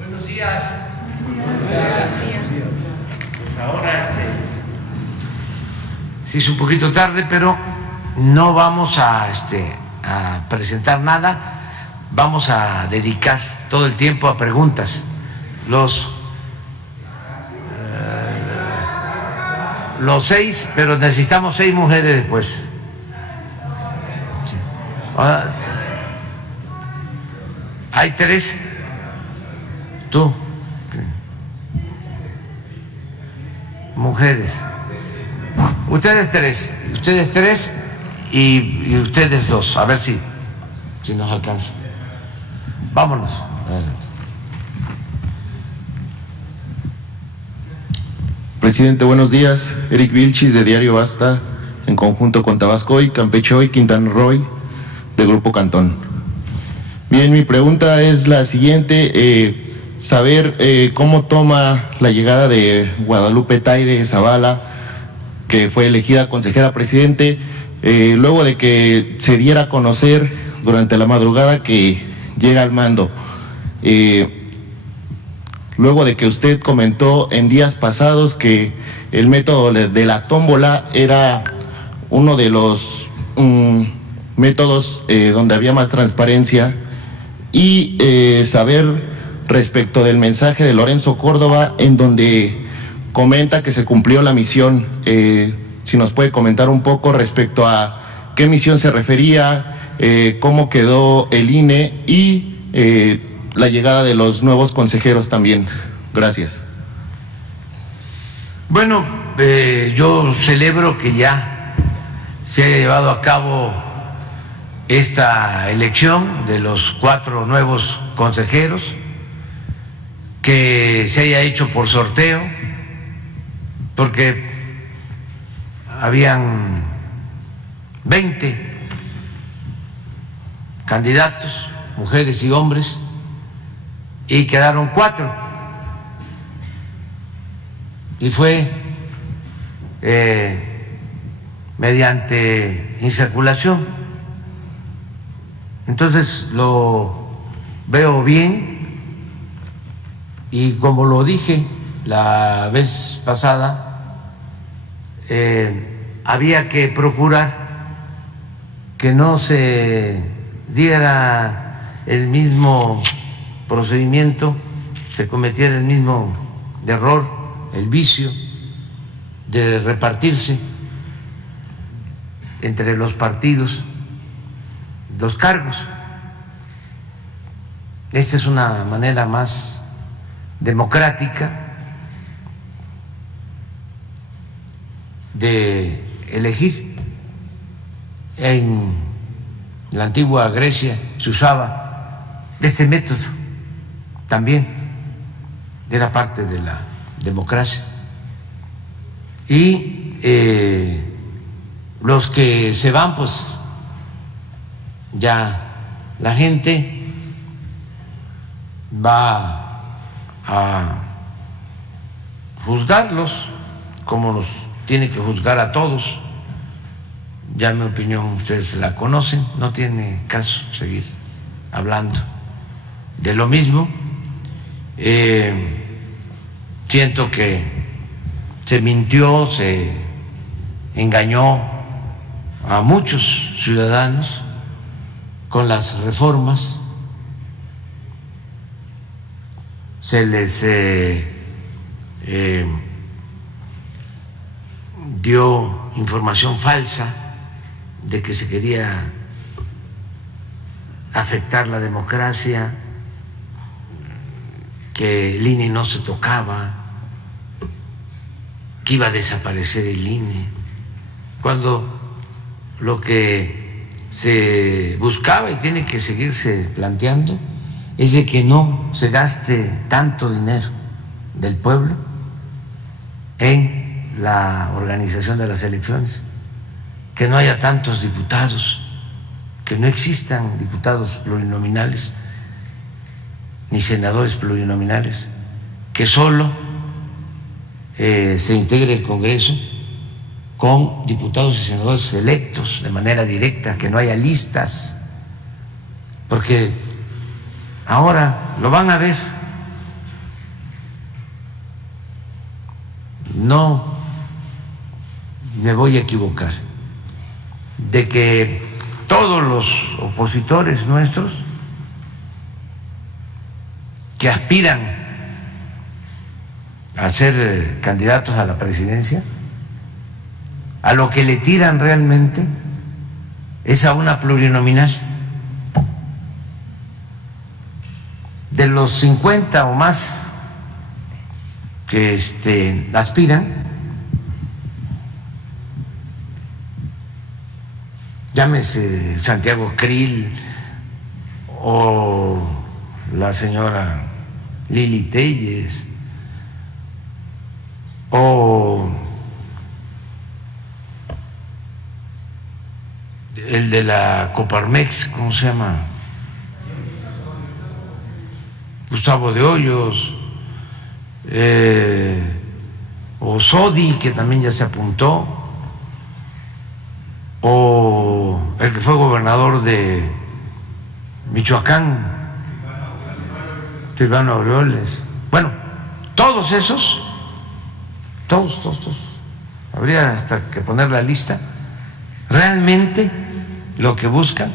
Buenos días. Pues ahora sí es un poquito tarde, pero no vamos a presentar nada. Vamos a dedicar todo el tiempo a preguntas. Los 6, pero necesitamos 6 mujeres después. Hay 3. Tú. Mujeres. Ustedes 3 y ustedes 2. A ver si nos alcanza. Vámonos. Adelante. Presidente, buenos días. Eric Vilchis, de Diario Basta, en conjunto con Tabascoy, Campeche y Quintana Roo, de Grupo Cantón. Bien, mi pregunta es la siguiente. Saber cómo toma la llegada de Guadalupe Taide Zavala, que fue elegida consejera presidente, luego de que se diera a conocer durante la madrugada que llega al mando. Luego de que usted comentó en días pasados que el método de la tómbola era uno de los métodos donde había más transparencia, y saber respecto del mensaje de Lorenzo Córdoba, en donde comenta que se cumplió la misión. Si nos puede comentar un poco respecto a qué misión se refería, cómo quedó el INE y la llegada de los nuevos consejeros también. Gracias. Bueno, yo celebro que ya se haya llevado a cabo esta elección de los 4 nuevos consejeros, que se haya hecho por sorteo, porque habían 20 candidatos, mujeres y hombres, y quedaron 4, y fue mediante insaculación. Entonces lo veo bien, y como lo dije la vez pasada, había que procurar que no se diera el mismo procedimiento, se cometiera el mismo error, el vicio de repartirse entre los partidos los cargos. Esta es una manera más democrática de elegir. En la antigua Grecia se usaba este método también, era parte de la democracia. Y los que se van, pues ya la gente va a juzgarlos como nos tiene que juzgar a todos. Ya mi opinión ustedes la conocen, no tiene caso seguir hablando de lo mismo. Siento que se mintió, se engañó a muchos ciudadanos con las reformas, se les dio información falsa de que se quería afectar la democracia, que el INE no se tocaba, que iba a desaparecer el INE, cuando lo que se buscaba y tiene que seguirse planteando es de que no se gaste tanto dinero del pueblo en la organización de las elecciones, que no haya tantos diputados, que no existan diputados plurinominales ni senadores plurinominales, que solo se integre el Congreso con diputados y senadores electos de manera directa, que no haya listas, porque ahora lo van a ver no me voy a equivocar de que todos los opositores nuestros que aspiran a ser candidatos a la presidencia, a lo que le tiran realmente es a una plurinominal. De los 50 o más que aspiran, llámese Santiago Krill o la señora Lili Telles o el de la Coparmex, ¿cómo se llama? Gustavo de Hoyos, o Sodi, que también ya se apuntó, o el que fue gobernador de Michoacán, Silvano Aureoles. Bueno, todos esos, todos, habría hasta que poner la lista, realmente lo que buscan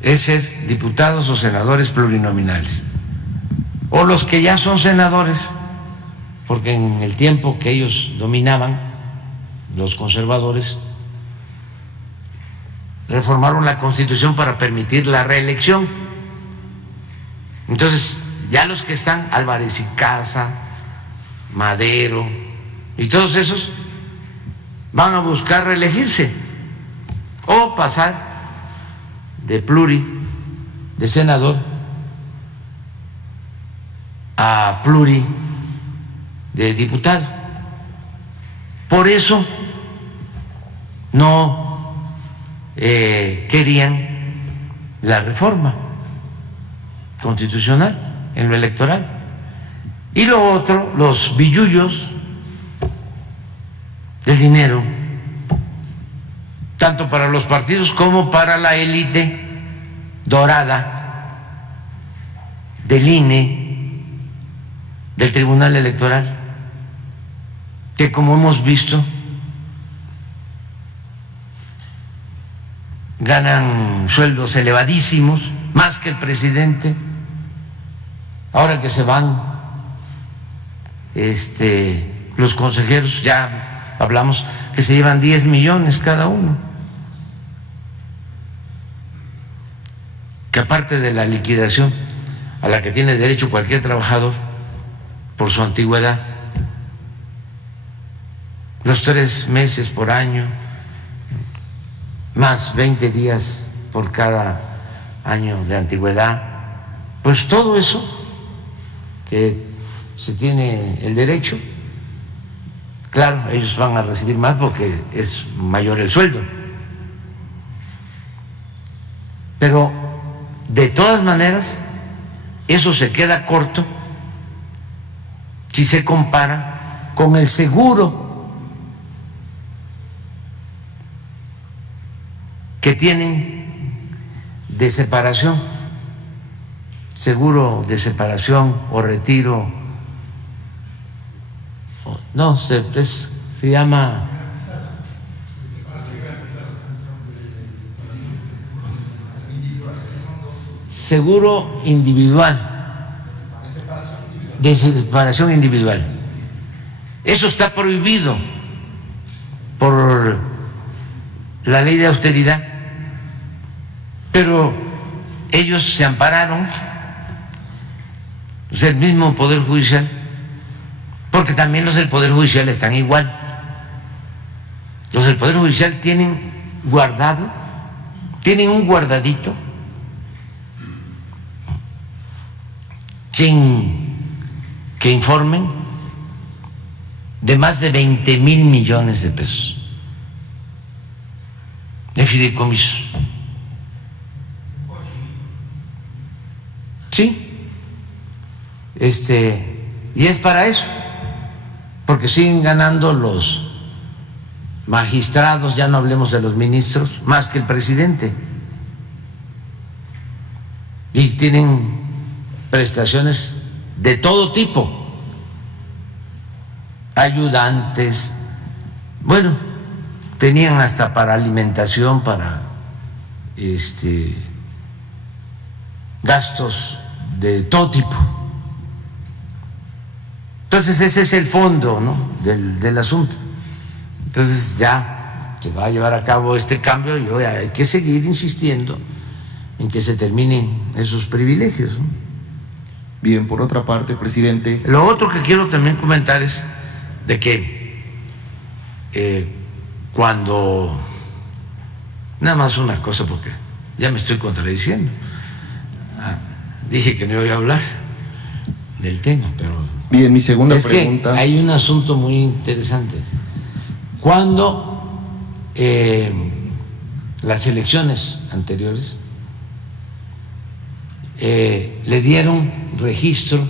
es ser diputados o senadores plurinominales, o los que ya son senadores, porque en el tiempo que ellos dominaban, los conservadores, reformaron la Constitución para permitir la reelección. Entonces, ya los que están, Álvarez y Casa, Madero y todos esos, van a buscar reelegirse o pasar de de senador a de diputado. Por eso no querían la reforma constitucional en lo electoral. Y lo otro, los billullos, el dinero, tanto para los partidos como para la élite dorada del INE, del Tribunal Electoral, que como hemos visto ganan sueldos elevadísimos, más que el presidente. Ahora que se van los consejeros, ya hablamos que se llevan 10 millones cada uno, que aparte de la liquidación a la que tiene derecho cualquier trabajador por su antigüedad, los 3 meses por año, más 20 días por cada año de antigüedad, pues todo eso que se tiene el derecho, claro, ellos van a recibir más porque es mayor el sueldo, pero de todas maneras eso se queda corto si se compara con el seguro que tienen de separación, seguro de separación o retiro, no, se llama seguro individual, de separación individual. Eso está prohibido por la ley de austeridad, pero ellos se ampararon, el mismo Poder Judicial, porque también los del Poder Judicial están igual. Los del Poder Judicial tienen un guardadito sin que informen de más de 20,000 millones de pesos de fideicomiso. Sí, y es para eso, porque siguen ganando los magistrados, ya no hablemos de los ministros, más que el presidente, y tienen prestaciones de todo tipo, ayudantes, bueno, tenían hasta para alimentación, para gastos de todo tipo. Entonces ese es el fondo, ¿no?, del asunto. Entonces ya se va a llevar a cabo este cambio y hoy hay que seguir insistiendo en que se terminen esos privilegios, ¿no? Bien, por otra parte, presidente. Lo otro que quiero también comentar es de que cuando, nada más una cosa porque ya me estoy contradiciendo, dije que no iba a hablar del tema, pero bien, mi segunda es pregunta. Que hay un asunto muy interesante. Cuando las elecciones anteriores le dieron registro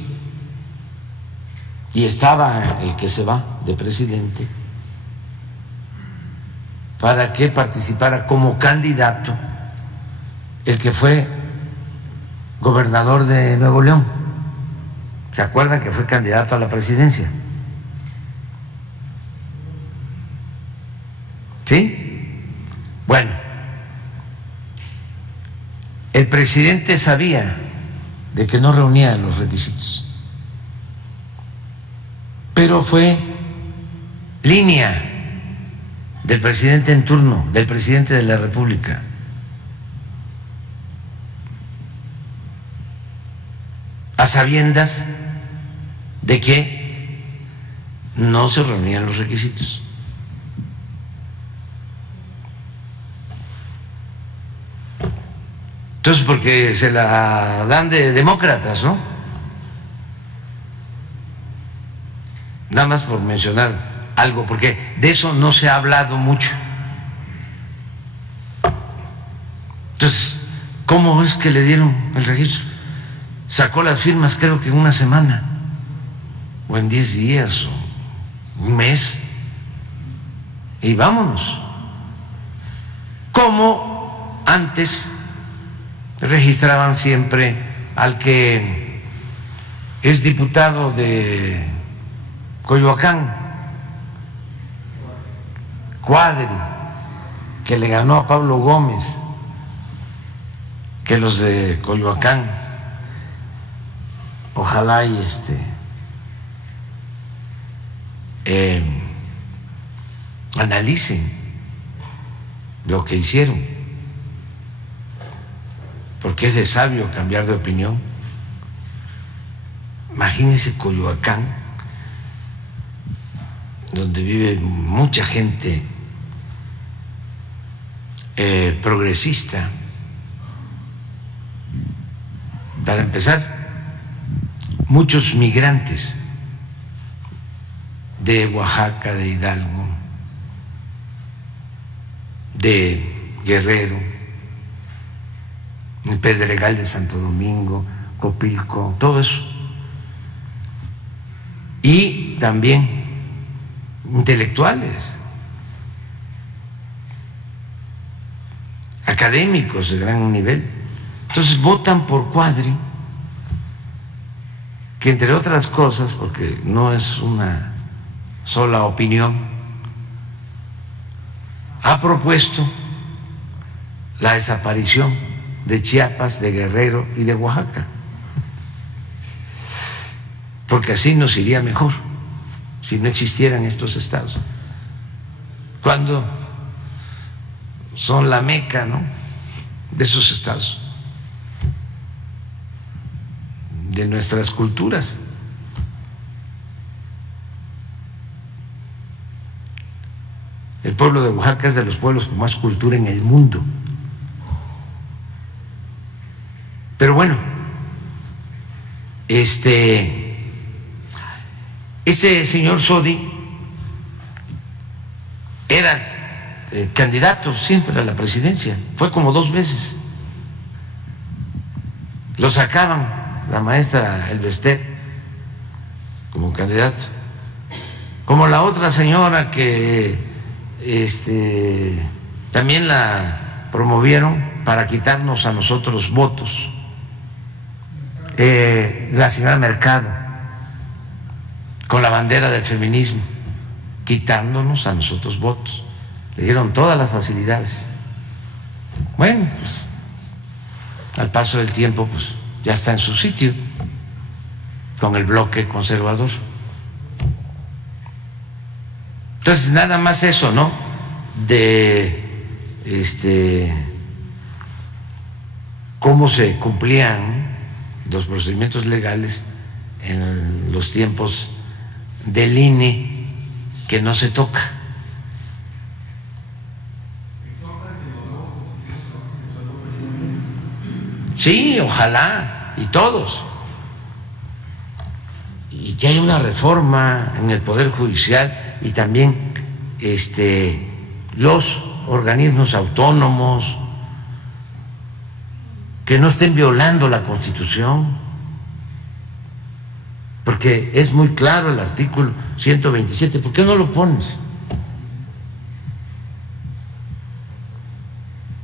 y estaba el que se va de presidente para que participara como candidato el que fue gobernador de Nuevo León. ¿Se acuerdan que fue candidato a la presidencia? ¿Sí? Bueno, el presidente sabía de que no reunía los requisitos, pero fue línea del presidente en turno, del presidente de la República. A sabiendas de que no se reunían los requisitos. Entonces, porque se la dan de demócratas, ¿no? Nada más por mencionar algo, porque de eso no se ha hablado mucho. Entonces, ¿cómo es que le dieron el registro? Sacó las firmas creo que en una semana, o en 10 días, o un mes, y vámonos. Como antes registraban siempre al que es diputado de Coyoacán, Cuadri, que le ganó a Pablo Gómez, que los de Coyoacán, ojalá y analicen lo que hicieron, porque es de sabio cambiar de opinión. Imagínense Coyoacán, donde vive mucha gente progresista. Para empezar, muchos migrantes de Oaxaca, de Hidalgo, de Guerrero, el Pedregal de Santo Domingo, Copilco, todo eso. Y también intelectuales, académicos de gran nivel. Entonces votan por Cuadri, que entre otras cosas, porque no es una sola opinión, ha propuesto la desaparición de Chiapas, de Guerrero y de Oaxaca, porque así nos iría mejor si no existieran estos estados, cuando son la meca, ¿no?, de esos estados, de nuestras culturas. El pueblo de Oaxaca es de los pueblos con más cultura en el mundo. Pero bueno, ese señor Sodi era candidato siempre a la presidencia, fue como 2 veces. Lo sacaban la maestra Elvester como candidato, como la otra señora que también la promovieron para quitarnos a nosotros votos, la señora Mercado, con la bandera del feminismo. quitándonos a nosotros votos. Le dieron todas las facilidades. Bueno, pues al paso del tiempo pues ya está en su sitio con el bloque conservador. Entonces nada más eso, ¿no? De cómo se cumplían los procedimientos legales en los tiempos del INE, que no se toca. Sí, ojalá, y todos. Y que haya una reforma en el Poder Judicial y también los organismos autónomos que no estén violando la Constitución, porque es muy claro el artículo 127. ¿Por qué no lo pones?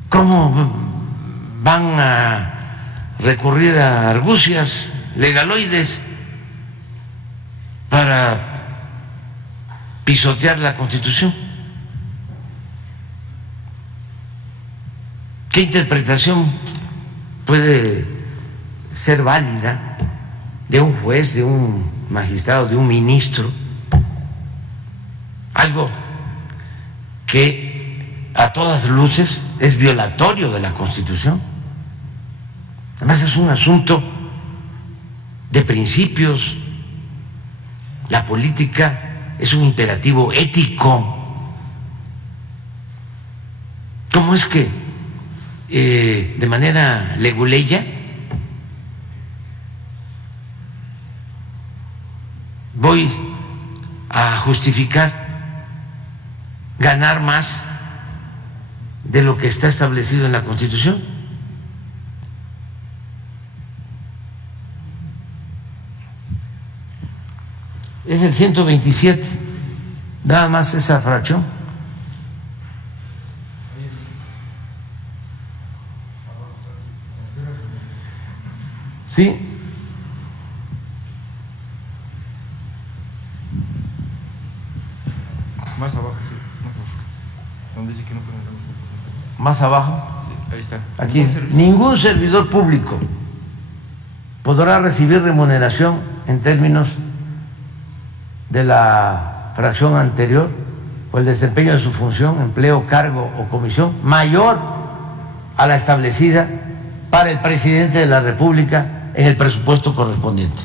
¿Cómo van a recurrir a argucias legaloides para pisotear la Constitución? ¿Qué interpretación puede ser válida de un juez, de un magistrado, de un ministro? Algo que a todas luces es violatorio de la Constitución. Además es un asunto de principios. La política es un imperativo ético. ¿Cómo es que de manera leguleya voy a justificar ganar más de lo que está establecido en la Constitución? Es el 127, nada más esa fracción. Sí. Más abajo, sí, más abajo. Donde dice que no pueden. Más abajo. Sí, ahí está. Aquí. Ningún servidor público podrá recibir remuneración en términos de la fracción anterior por el desempeño de su función, empleo, cargo o comisión mayor a la establecida para el presidente de la República en el presupuesto correspondiente.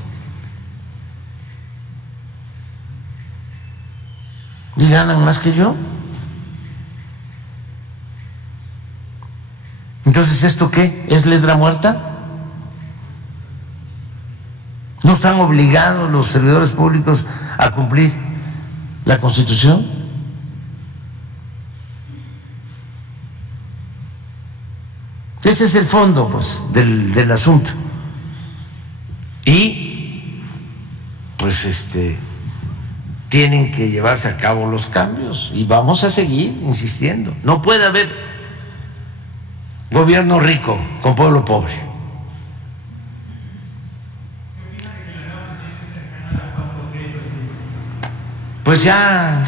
¿Y ganan más que yo? Entonces, ¿esto qué? ¿Es letra muerta? ¿No están obligados los servidores públicos a cumplir la Constitución? Ese es el fondo, pues, del asunto. Y pues tienen que llevarse a cabo los cambios y vamos a seguir insistiendo. No puede haber gobierno rico con pueblo pobre. Pues ya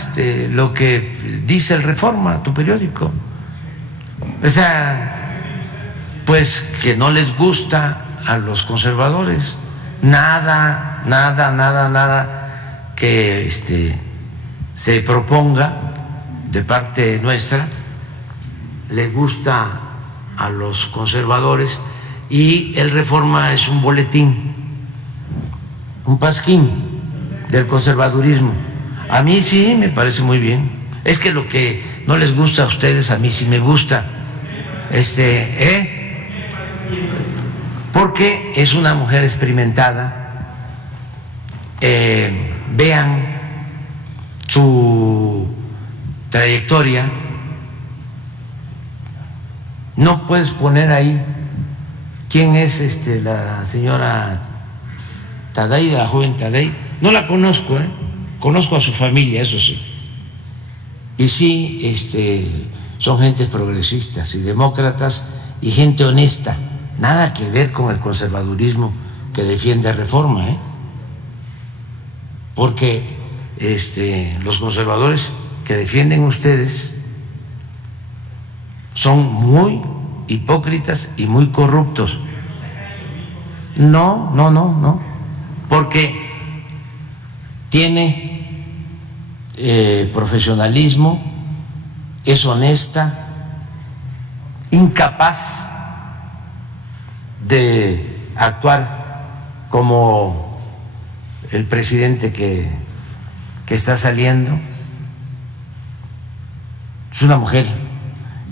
lo que dice el Reforma, tu periódico, o sea, pues que no les gusta a los conservadores nada que se proponga de parte nuestra le gusta a los conservadores, y el Reforma es un boletín, un pasquín del conservadurismo. A mí sí me parece muy bien. Es que lo que no les gusta a ustedes, a mí sí me gusta. Porque es una mujer experimentada. Vean su trayectoria. No puedes poner ahí quién es la señora Tadei, la joven Tadei. No la conozco, conozco a su familia, eso sí. Y sí, son gentes progresistas y demócratas y gente honesta. Nada que ver con el conservadurismo que defiende Reforma, porque los conservadores que defienden ustedes son muy hipócritas y muy corruptos. No, porque tiene profesionalismo, es honesta, incapaz de actuar como el presidente que está saliendo. Es una mujer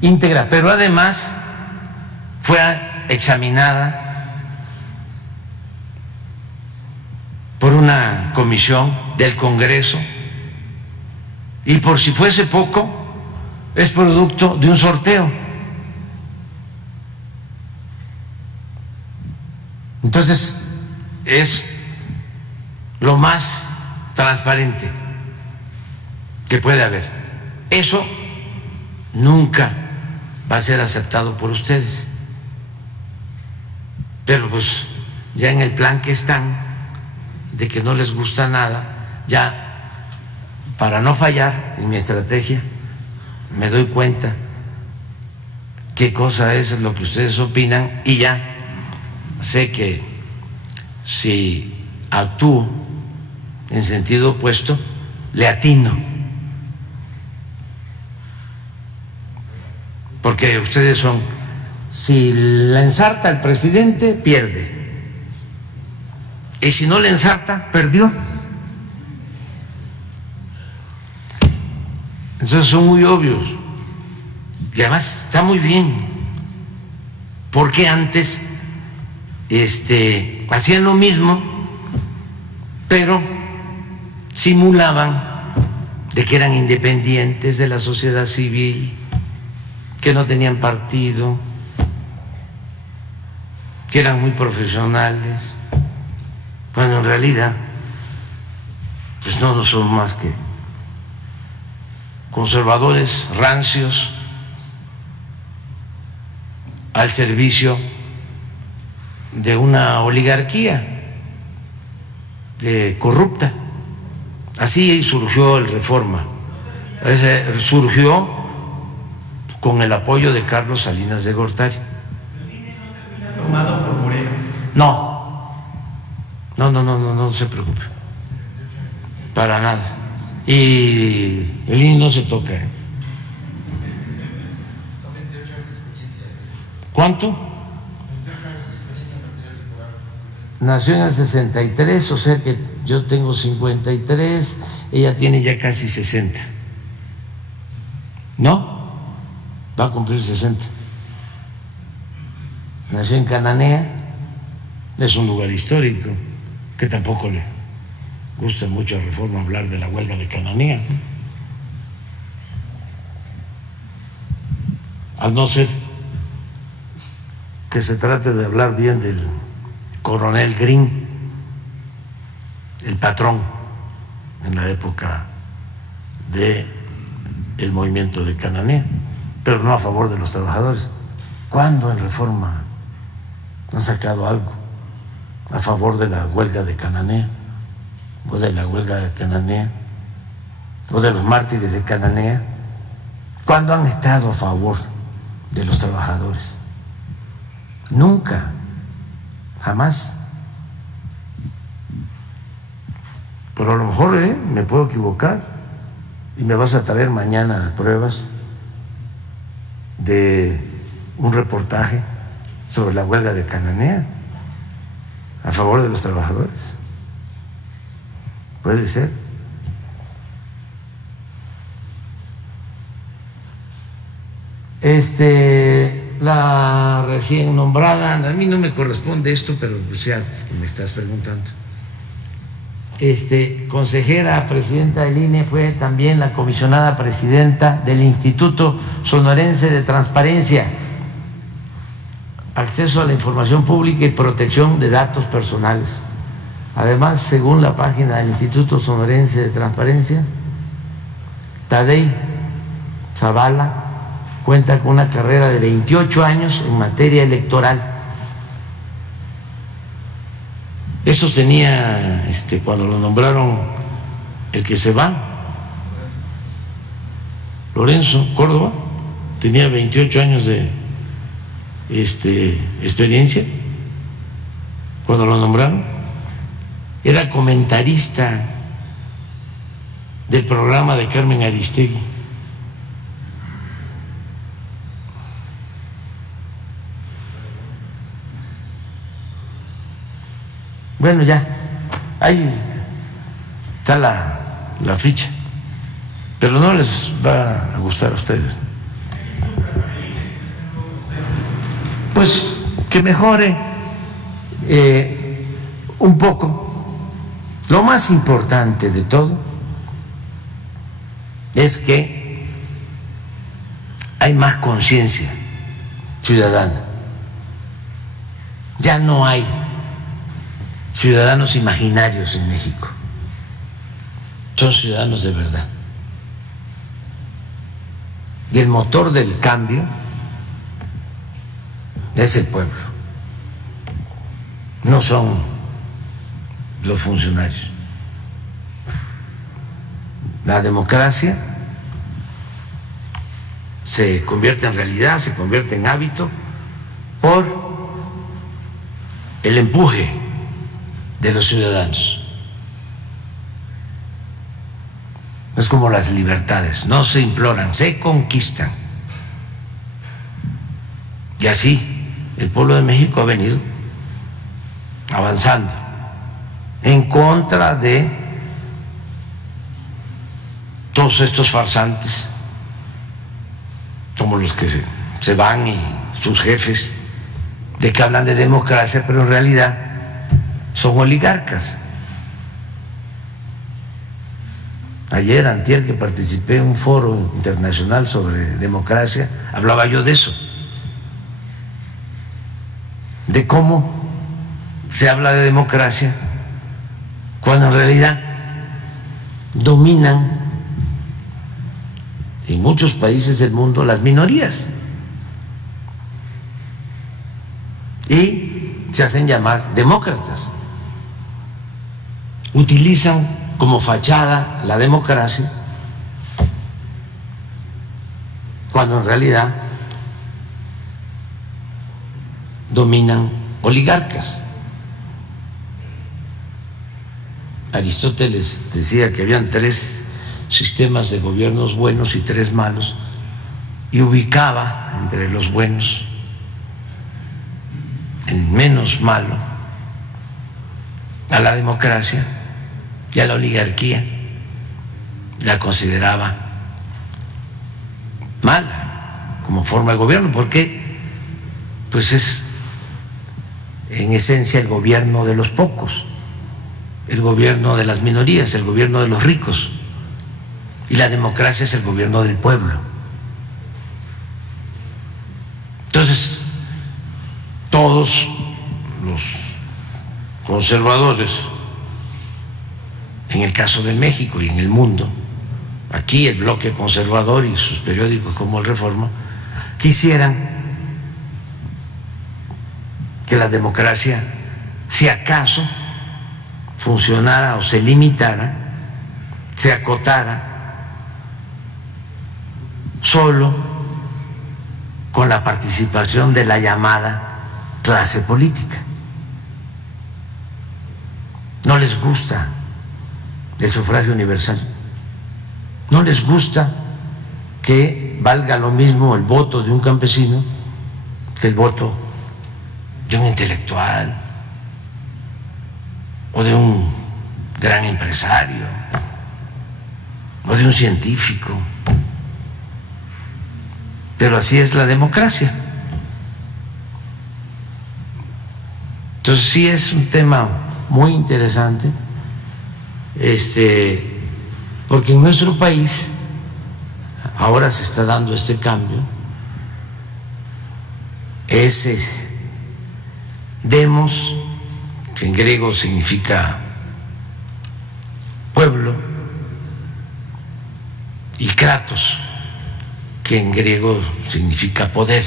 íntegra, pero además fue examinada por una comisión del Congreso y, por si fuese poco, es producto de un sorteo. Entonces es lo más transparente que puede haber. Eso nunca va a ser aceptado por ustedes, pero pues ya en el plan que están, de que no les gusta nada, ya para no fallar en mi estrategia, me doy cuenta qué cosa es lo que ustedes opinan y ya sé que si actúo en sentido opuesto, le atino. Porque ustedes son, si la ensarta el presidente, pierde. Y si no le ensarta, perdió. Entonces son muy obvios. Y además está muy bien. Porque antes hacían lo mismo, pero simulaban de que eran independientes de la sociedad civil, que no tenían partido, que eran muy profesionales, cuando en realidad pues no son más que conservadores rancios al servicio de una oligarquía corrupta. Así surgió el Reforma. Surgió con el apoyo de Carlos Salinas de Gortari. Tomado por Moreno. No se preocupe, para nada. Y el INE no se toca. ¿Cuánto? Nació en el 63, o sea que yo tengo 53, ella tiene ya casi 60. ¿No? Va a cumplir 60. Nació en Cananea, es un lugar histórico, que tampoco le gusta mucho a Reforma hablar de la huelga de Cananea, ¿no? Al no ser que se trate de hablar bien del coronel Green, el patrón en la época del movimiento de Cananea, pero no a favor de los trabajadores. ¿Cuándo en Reforma han sacado algo a favor de la huelga de Cananea, o de la huelga de Cananea, o de los mártires de Cananea? ¿Cuándo han estado a favor de los trabajadores? Nunca, jamás. Pero a lo mejor me puedo equivocar y me vas a traer mañana pruebas de un reportaje sobre la huelga de Cananea a favor de los trabajadores. Puede ser. La recién nombrada, a mí no me corresponde esto, pero pues ya me estás preguntando. Consejera presidenta del INE fue también la comisionada presidenta del Instituto Sonorense de Transparencia, Acceso a la Información Pública y Protección de Datos Personales. Además, según la página del Instituto Sonorense de Transparencia, Tadei Zavala cuenta con una carrera de 28 años en materia electoral. Eso tenía, cuando lo nombraron el que se va, Lorenzo Córdoba, tenía 28 años de experiencia cuando lo nombraron, era comentarista del programa de Carmen Aristegui. Bueno, ya, ahí está la ficha, pero no les va a gustar a ustedes. Pues que mejore un poco. Lo más importante de todo es que hay más conciencia ciudadana. Ya no hay ciudadanos imaginarios en México, son ciudadanos de verdad. Y el motor del cambio es el pueblo, no son los funcionarios. La democracia se convierte en realidad, se convierte en hábito por el empuje de los ciudadanos. Es como las libertades, no se imploran, se conquistan. Y así el pueblo de México ha venido avanzando en contra de todos estos farsantes, como los que se van y sus jefes, de que hablan de democracia, pero en realidad son oligarcas. Ayer, antier, que participé en un foro internacional sobre democracia, hablaba yo de eso, de cómo se habla de democracia cuando en realidad dominan en muchos países del mundo las minorías y se hacen llamar demócratas. Utilizan como fachada la democracia cuando en realidad dominan oligarcas. Aristóteles decía que habían 3 sistemas de gobiernos buenos y 3 malos, y ubicaba entre los buenos el menos malo a la democracia, y a la oligarquía la consideraba mala como forma de gobierno, porque pues es en esencia el gobierno de los pocos, el gobierno de las minorías, el gobierno de los ricos, y la democracia es el gobierno del pueblo. Entonces, todos los conservadores, en el caso de México y en el mundo, aquí el bloque conservador y sus periódicos como el Reforma, quisieran que la democracia, si acaso, funcionara o se limitara, se acotara solo con la participación de la llamada clase política. No les gusta el sufragio universal, no les gusta que valga lo mismo el voto de un campesino que el voto de un intelectual o de un gran empresario o de un científico. Pero así es la democracia. Entonces sí es un tema muy interesante, porque en nuestro país ahora se está dando este cambio. Demos, que en griego significa pueblo, y kratos, que en griego significa poder.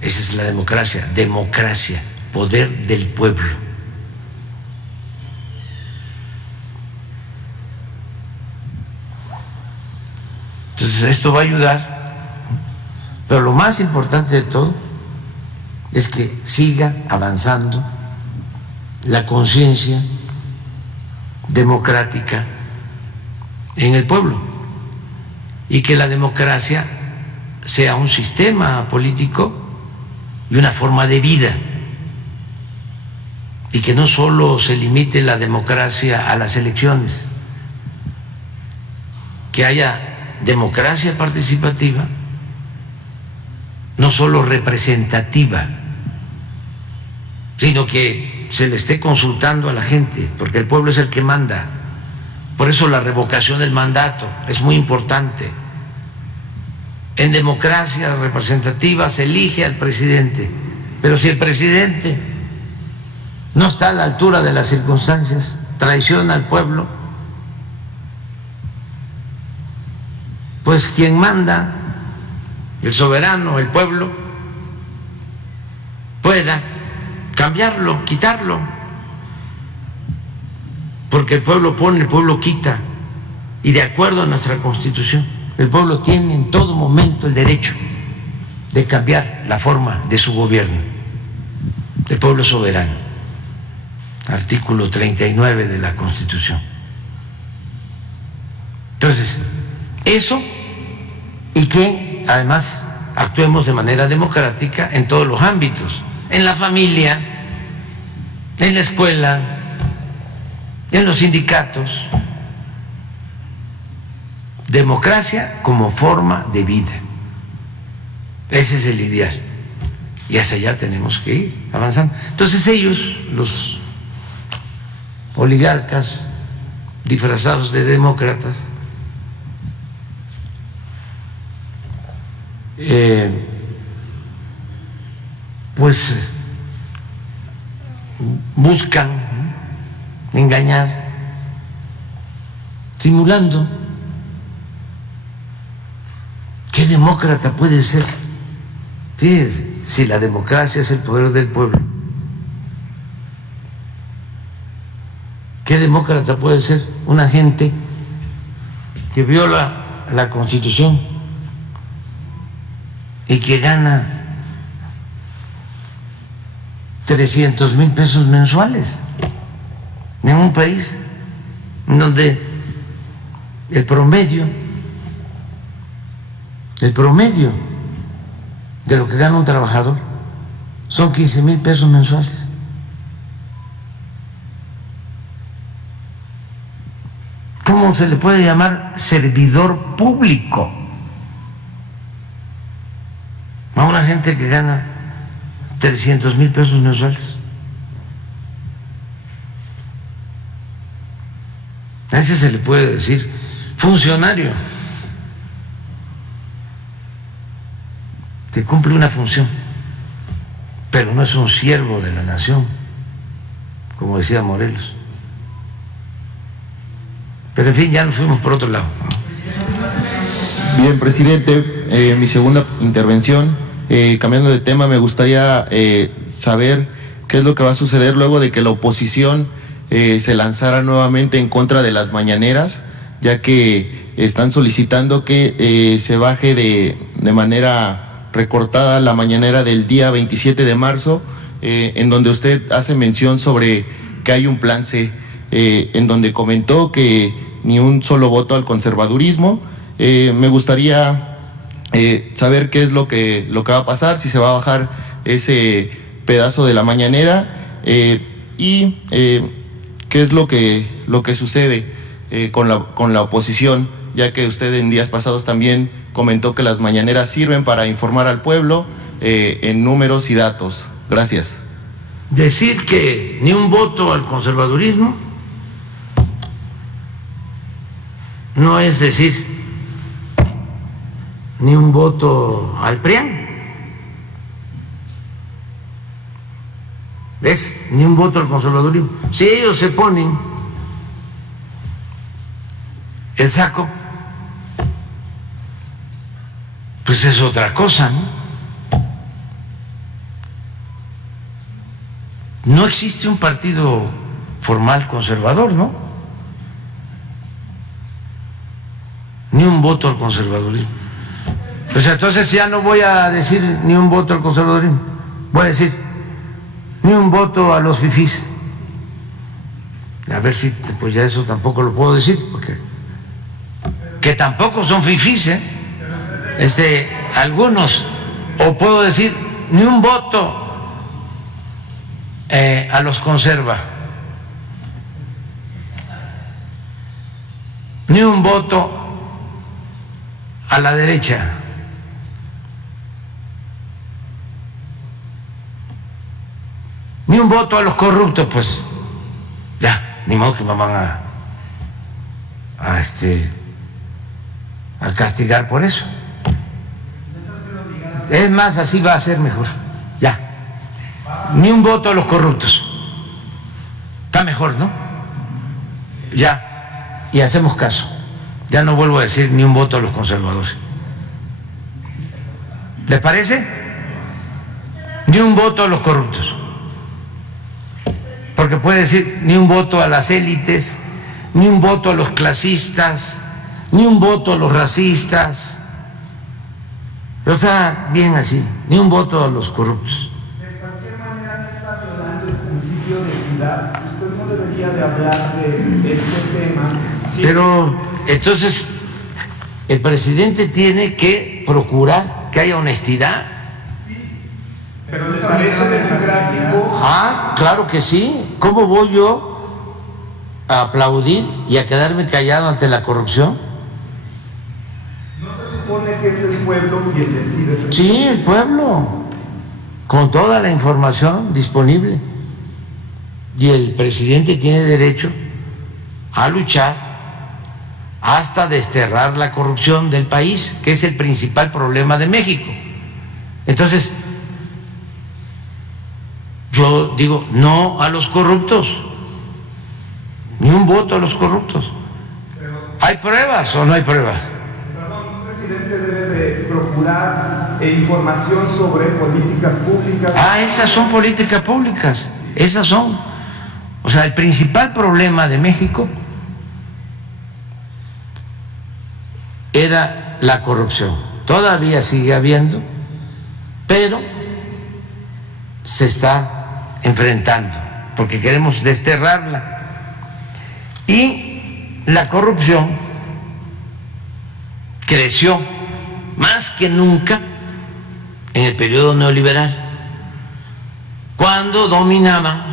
Esa es la democracia, poder del pueblo. Entonces esto va a ayudar, pero lo más importante de todo es que siga avanzando la conciencia democrática en el pueblo y que la democracia sea un sistema político y una forma de vida, y que no solo se limite la democracia a las elecciones, que haya democracia participativa, no solo representativa, sino que se le esté consultando a la gente, porque el pueblo es el que manda. Por eso la revocación del mandato es muy importante. En democracia representativa se elige al presidente, pero si el presidente no está a la altura de las circunstancias, traiciona al pueblo, pues quien manda, el soberano, el pueblo, pueda cambiarlo, quitarlo, porque el pueblo pone, el pueblo quita, y de acuerdo a nuestra Constitución, el pueblo tiene en todo momento el derecho de cambiar la forma de su gobierno. El pueblo es soberano, artículo 39 de la Constitución. Entonces, eso, y que además actuemos de manera democrática en todos los ámbitos, en la familia, en la escuela, en los sindicatos. Democracia como forma de vida. Ese es el ideal. Y hacia allá tenemos que ir avanzando. Entonces ellos, los oligarcas disfrazados de demócratas, pues buscan engañar, simulando. ¿Qué demócrata puede ser? Fíjense, si la democracia es el poder del pueblo, ¿qué demócrata puede ser? Una gente que viola la Constitución y que gana 300,000 pesos mensuales en un país donde el promedio de lo que gana un trabajador son 15,000 pesos mensuales. ¿Cómo se le puede llamar servidor público a una gente que gana 300,000 pesos mensuales? A ese se le puede decir funcionario, que cumple una función, pero no es un siervo de la nación, como decía Morelos. Pero en fin, ya nos fuimos por otro lado. Bien, presidente, mi segunda intervención, cambiando de tema, me gustaría saber qué es lo que va a suceder luego de que la oposición se lanzara nuevamente en contra de las mañaneras, ya que están solicitando que se baje de manera recortada la mañanera del día 27 de marzo, en donde usted hace mención sobre que hay un plan C, en donde comentó que ni un solo voto al conservadurismo. Me gustaría saber qué es lo que va a pasar, si se va a bajar ese pedazo de la mañanera, y qué es lo que sucede con la oposición, ya que usted en días pasados también comentó que las mañaneras sirven para informar al pueblo en números y datos. Gracias. Decir que ni un voto al conservadurismo no es decir ni un voto al PRIAN, es ni un voto al conservadurismo. Si ellos se ponen el saco, pues es otra cosa, ¿no? No existe un partido formal conservador, ¿no? ni un voto al conservadurismo. Pues entonces ya no voy a decir ni un voto al conservadurismo, voy a decir ni un voto a los fifís. A ver si pues ya eso tampoco lo puedo decir, porque que tampoco son fifís, algunos. O puedo decir ni un voto a los conserva, ni un voto a la derecha. Ni un voto a los corruptos, pues ya, ni modo que me van a castigar por eso. Es más, así va a ser mejor. Ya, ni un voto a los corruptos. Está mejor, ¿no? Ya, y hacemos caso. Ya no vuelvo a decir ni un voto a los conservadores. ¿Les parece? Ni un voto a los corruptos. Porque puede decir ni un voto a las élites, ni un voto a los clasistas, ni un voto a los racistas. Pero está bien así, ni un voto a los corruptos. De cualquier manera está violando el principio de equidad. Usted no debería de hablar de este tema. Sí. Pero entonces el presidente tiene que procurar que haya honestidad. Pero ¿les parece democrático? Ah, claro que sí. ¿Cómo voy yo a aplaudir y a quedarme callado ante la corrupción? ¿No se supone que es el pueblo quien decide? Sí, el pueblo, con toda la información disponible. Y el presidente tiene derecho a luchar hasta desterrar la corrupción del país, que es el principal problema de México. Entonces, yo digo no a los corruptos, ni un voto a los corruptos. ¿Hay pruebas o no hay pruebas? Perdón, un presidente debe de procurar información sobre políticas públicas. Ah, esas son políticas públicas, esas son. O sea, el principal problema de México era la corrupción. Todavía sigue habiendo, pero se está enfrentando, porque queremos desterrarla. Y la corrupción creció más que nunca en el periodo neoliberal, cuando dominaban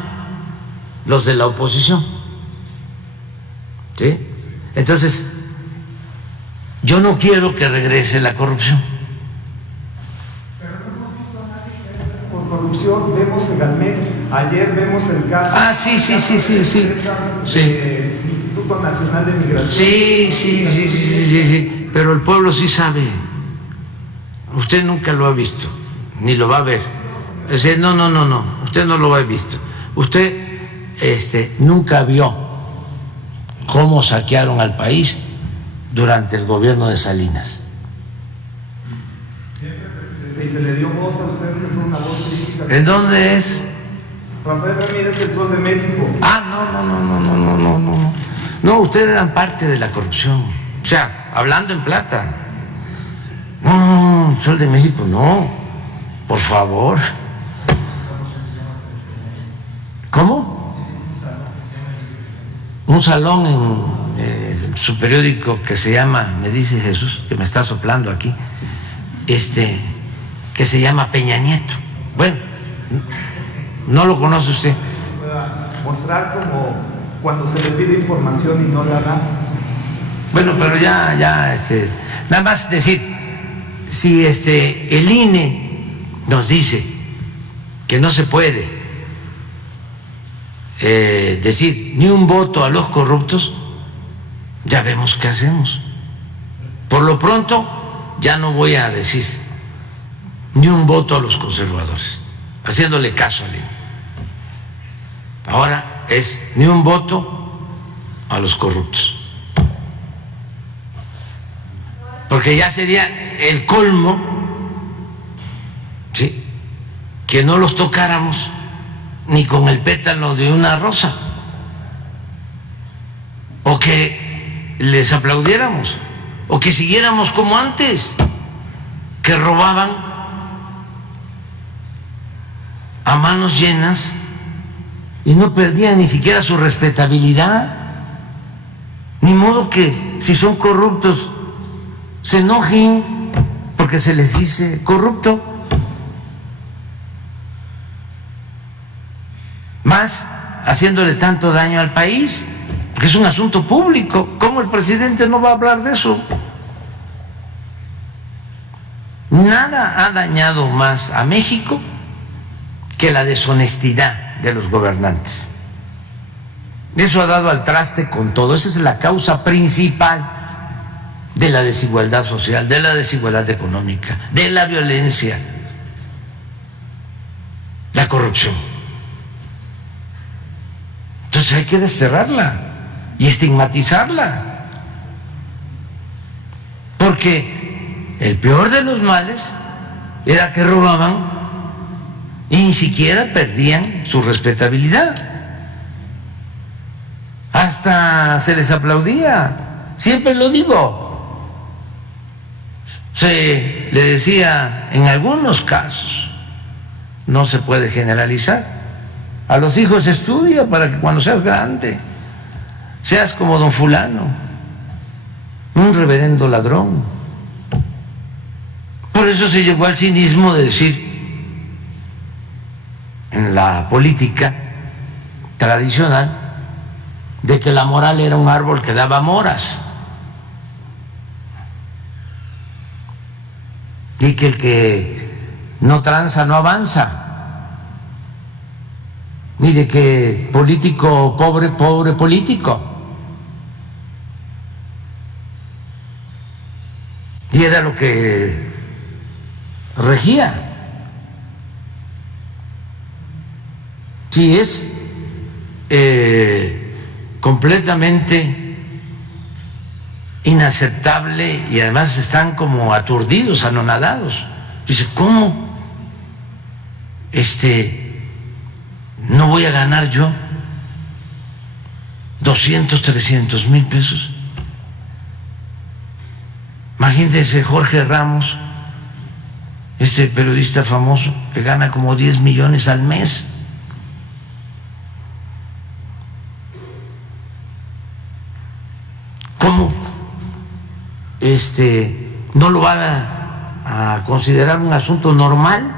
los de la oposición. ¿Sí? Entonces, yo no quiero que regrese la corrupción. Por corrupción vemos en Galmet, ayer vemos el caso. Ah, sí. Instituto Nacional de Migración. Sí, pero el pueblo sí sabe. Usted nunca lo ha visto, ni lo va a ver. Es decir, no, usted no lo ha visto. Usted nunca vio cómo saquearon al país durante el gobierno de Salinas. Y se le dio voz a usted, que fue una voz crítica. ¿En dónde es? Rafael Ramírez, El Sol de México. Ah, no. No, ustedes eran parte de la corrupción. O sea, hablando en plata. No, Sol de México, no. Por favor. ¿Cómo? Un salón en su periódico que se llama, me dice Jesús, que me está soplando aquí, que se llama Peña Nieto. Bueno, no lo conoce usted. Mostrar como cuando se le pide información y no la da. Bueno, pero ya, nada más decir, si el INE nos dice que no se puede decir ni un voto a los corruptos, ya vemos qué hacemos. Por lo pronto, ya no voy a decir ni un voto a los conservadores, haciéndole caso al INE. Ahora es ni un voto a los corruptos. Porque ya sería el colmo, ¿sí?, que no los tocáramos ni con el pétalo de una rosa, o que les aplaudiéramos. o que siguiéramos como antes, que robaban a manos llenas y no perdían ni siquiera su respetabilidad. Ni modo que si son corruptos se enojen porque se les dice corrupto. Más haciéndole tanto daño al país, porque es un asunto público. ¿Cómo el presidente no va a hablar de eso? Nada ha dañado más a México que la deshonestidad de los gobernantes. Eso ha dado al traste con todo. Esa es la causa principal de la desigualdad social, de la desigualdad económica, de la violencia, la corrupción. Entonces hay que desterrarla y estigmatizarla, porque el peor de los males era que robaban y ni siquiera perdían su respetabilidad. Hasta se les aplaudía, siempre lo digo. Se le decía en algunos casos, no se puede generalizar, a los hijos estudia para que cuando seas grande seas como don fulano, un reverendo ladrón. Por eso se llegó al cinismo de decir en la política tradicional de que la moral era un árbol que daba moras y que el que no tranza no avanza, ni de que político pobre, pobre político. Y era lo que regía. Sí, es completamente inaceptable y además están como aturdidos, anonadados. Dice, ¿cómo no voy a ganar yo 200, 300 mil pesos? Imagínense Jorge Ramos, este periodista famoso que gana como 10 millones al mes. ¿Cómo no lo va a considerar un asunto normal?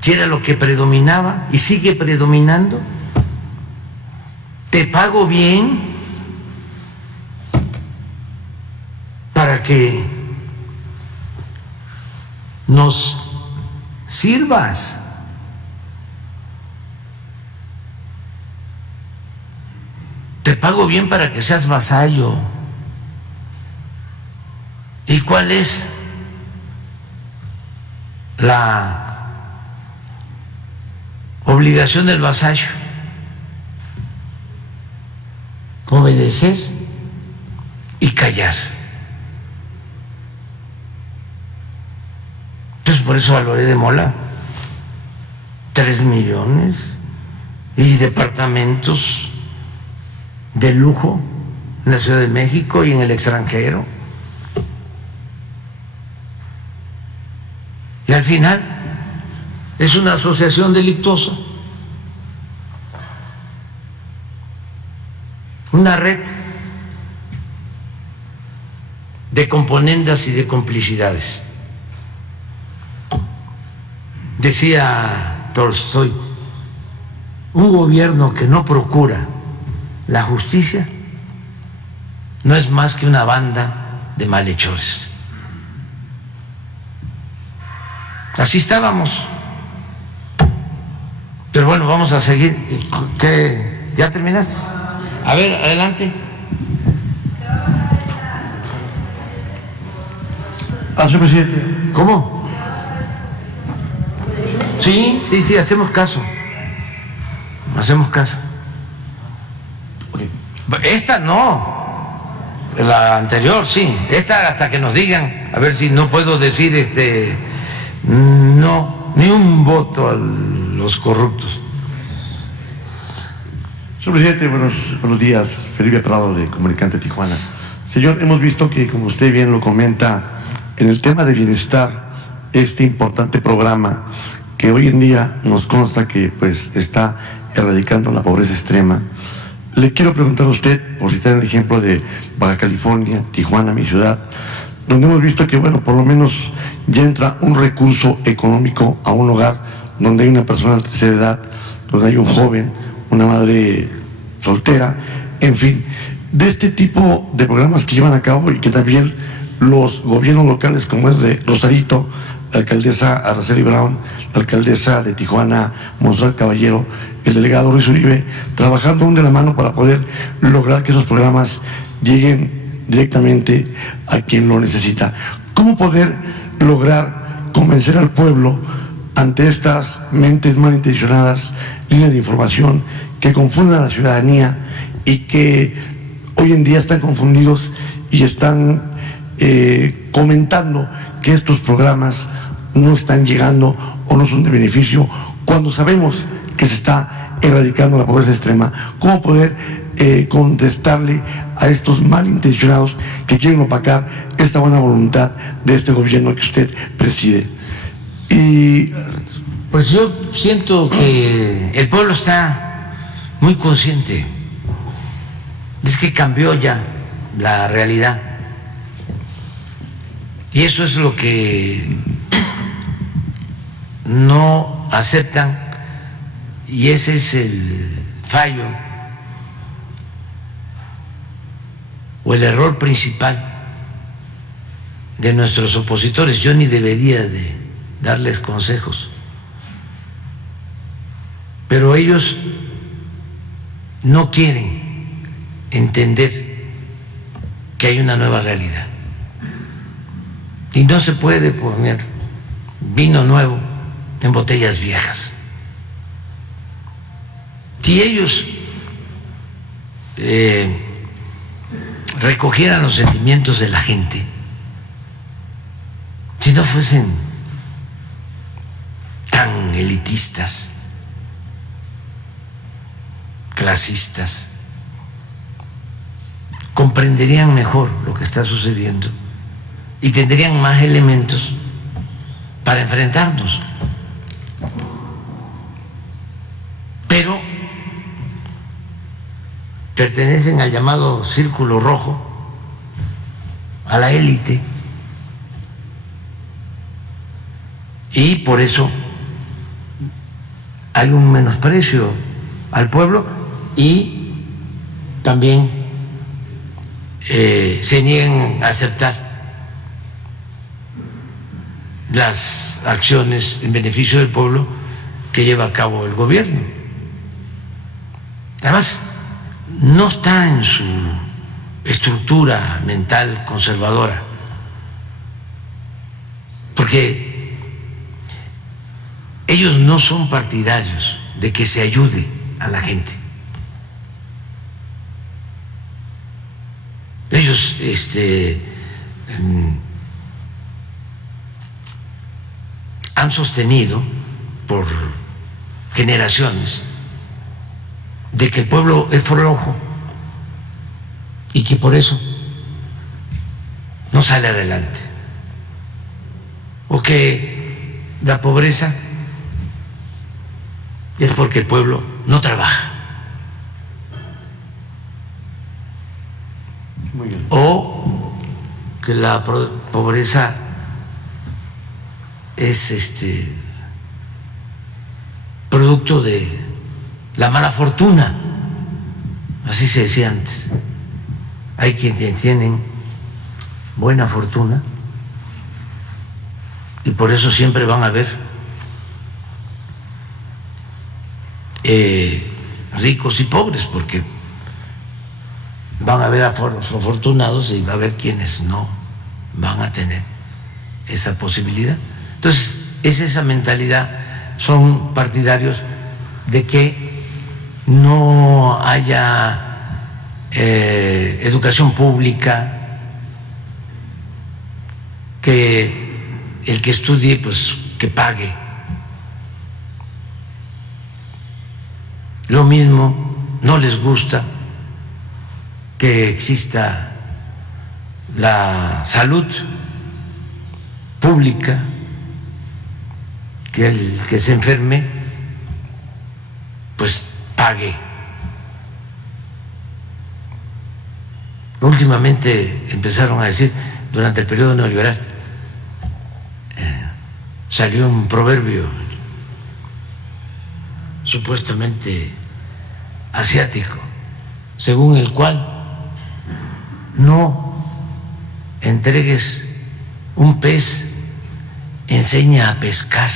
Si era lo que predominaba y sigue predominando. Te pago bien para que nos sirvas. Te pago bien para que seas vasallo. ¿Y cuál es la obligación del vasallo? Obedecer y callar. Entonces por eso valoré de Mola 3 millones y departamentos de lujo en la Ciudad de México y en el extranjero. Y al final es una asociación delictuosa, una red de componendas y de complicidades. Decía Tolstoy, un gobierno que no procura la justicia no es más que una banda de malhechores. Así estábamos. Pero bueno, vamos a seguir. ¿Qué? ¿Ya terminaste? A ver, adelante. Señor presidente. ¿Cómo? Sí, hacemos caso. Hacemos caso. Esta no, la anterior sí, esta hasta que nos digan, a ver si no puedo decir no, ni un voto a los corruptos. Señor presidente, buenos días. Felipe Prado, de Comunicante Tijuana. Señor, hemos visto que, como usted bien lo comenta, en el tema de bienestar, este importante programa que hoy en día nos consta que pues está erradicando la pobreza extrema, le quiero preguntar a usted, por citar el ejemplo de Baja California, Tijuana, mi ciudad, donde hemos visto que, bueno, por lo menos ya entra un recurso económico a un hogar donde hay una persona de tercera edad, donde hay un joven, una madre soltera, en fin, de este tipo de programas que llevan a cabo y que también los gobiernos locales, como es de Rosarito, la alcaldesa Araceli Brown, la alcaldesa de Tijuana, Monserrat Caballero, el delegado Luis Uribe, trabajando de la mano para poder lograr que esos programas lleguen directamente a quien lo necesita. ¿Cómo poder lograr convencer al pueblo ante estas mentes malintencionadas, líneas de información que confunden a la ciudadanía y que hoy en día están confundidos y están comentando que estos programas no están llegando o no son de beneficio cuando sabemos que se está erradicando la pobreza extrema? ¿Cómo poder contestarle a estos malintencionados que quieren opacar esta buena voluntad de este gobierno que usted preside? Y pues yo siento que el pueblo está muy consciente. Es que cambió ya la realidad. Y eso es lo que no aceptan, y ese es el fallo o el error principal de nuestros opositores. Yo ni debería de darles consejos, pero ellos no quieren entender que hay una nueva realidad. Y no se puede poner vino nuevo en botellas viejas. Si ellos recogieran los sentimientos de la gente, si no fuesen tan elitistas, clasistas, comprenderían mejor lo que está sucediendo y tendrían más elementos para enfrentarnos. Pero pertenecen al llamado círculo rojo, a la élite, y por eso hay un menosprecio al pueblo y también se niegan a aceptar las acciones en beneficio del pueblo que lleva a cabo el gobierno. Además, no está en su estructura mental conservadora, porque ellos no son partidarios de que se ayude a la gente. Ellos han sostenido por generaciones de que el pueblo es flojo y que por eso no sale adelante, o que la pobreza es porque el pueblo no trabaja, o que la pobreza es producto de la mala fortuna, así se decía antes. Hay quienes tienen buena fortuna y por eso siempre van a haber ricos y pobres, porque van a haber afortunados y va a haber quienes no van a tener esa posibilidad. Entonces, es esa mentalidad. Son partidarios de que no haya educación pública, que el que estudie pues que pague. Lo mismo, no les gusta que exista la salud pública, que el que se enferme pues pague. Últimamente empezaron a decir, durante el periodo neoliberal, salió un proverbio supuestamente asiático, según el cual no entregues un pez, enseña a pescar.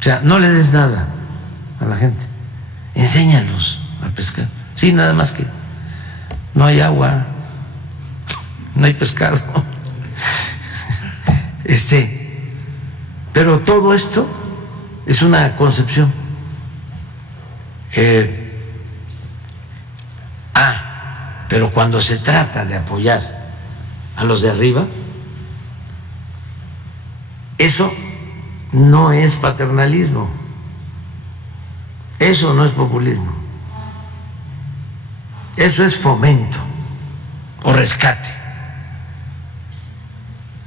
O sea, no le des nada a la gente, enséñalos a pescar. Sí, nada más que no hay agua, no hay pescado. Pero todo esto es una concepción. Pero cuando se trata de apoyar a los de arriba, eso no es paternalismo, eso no es populismo, eso es fomento o rescate.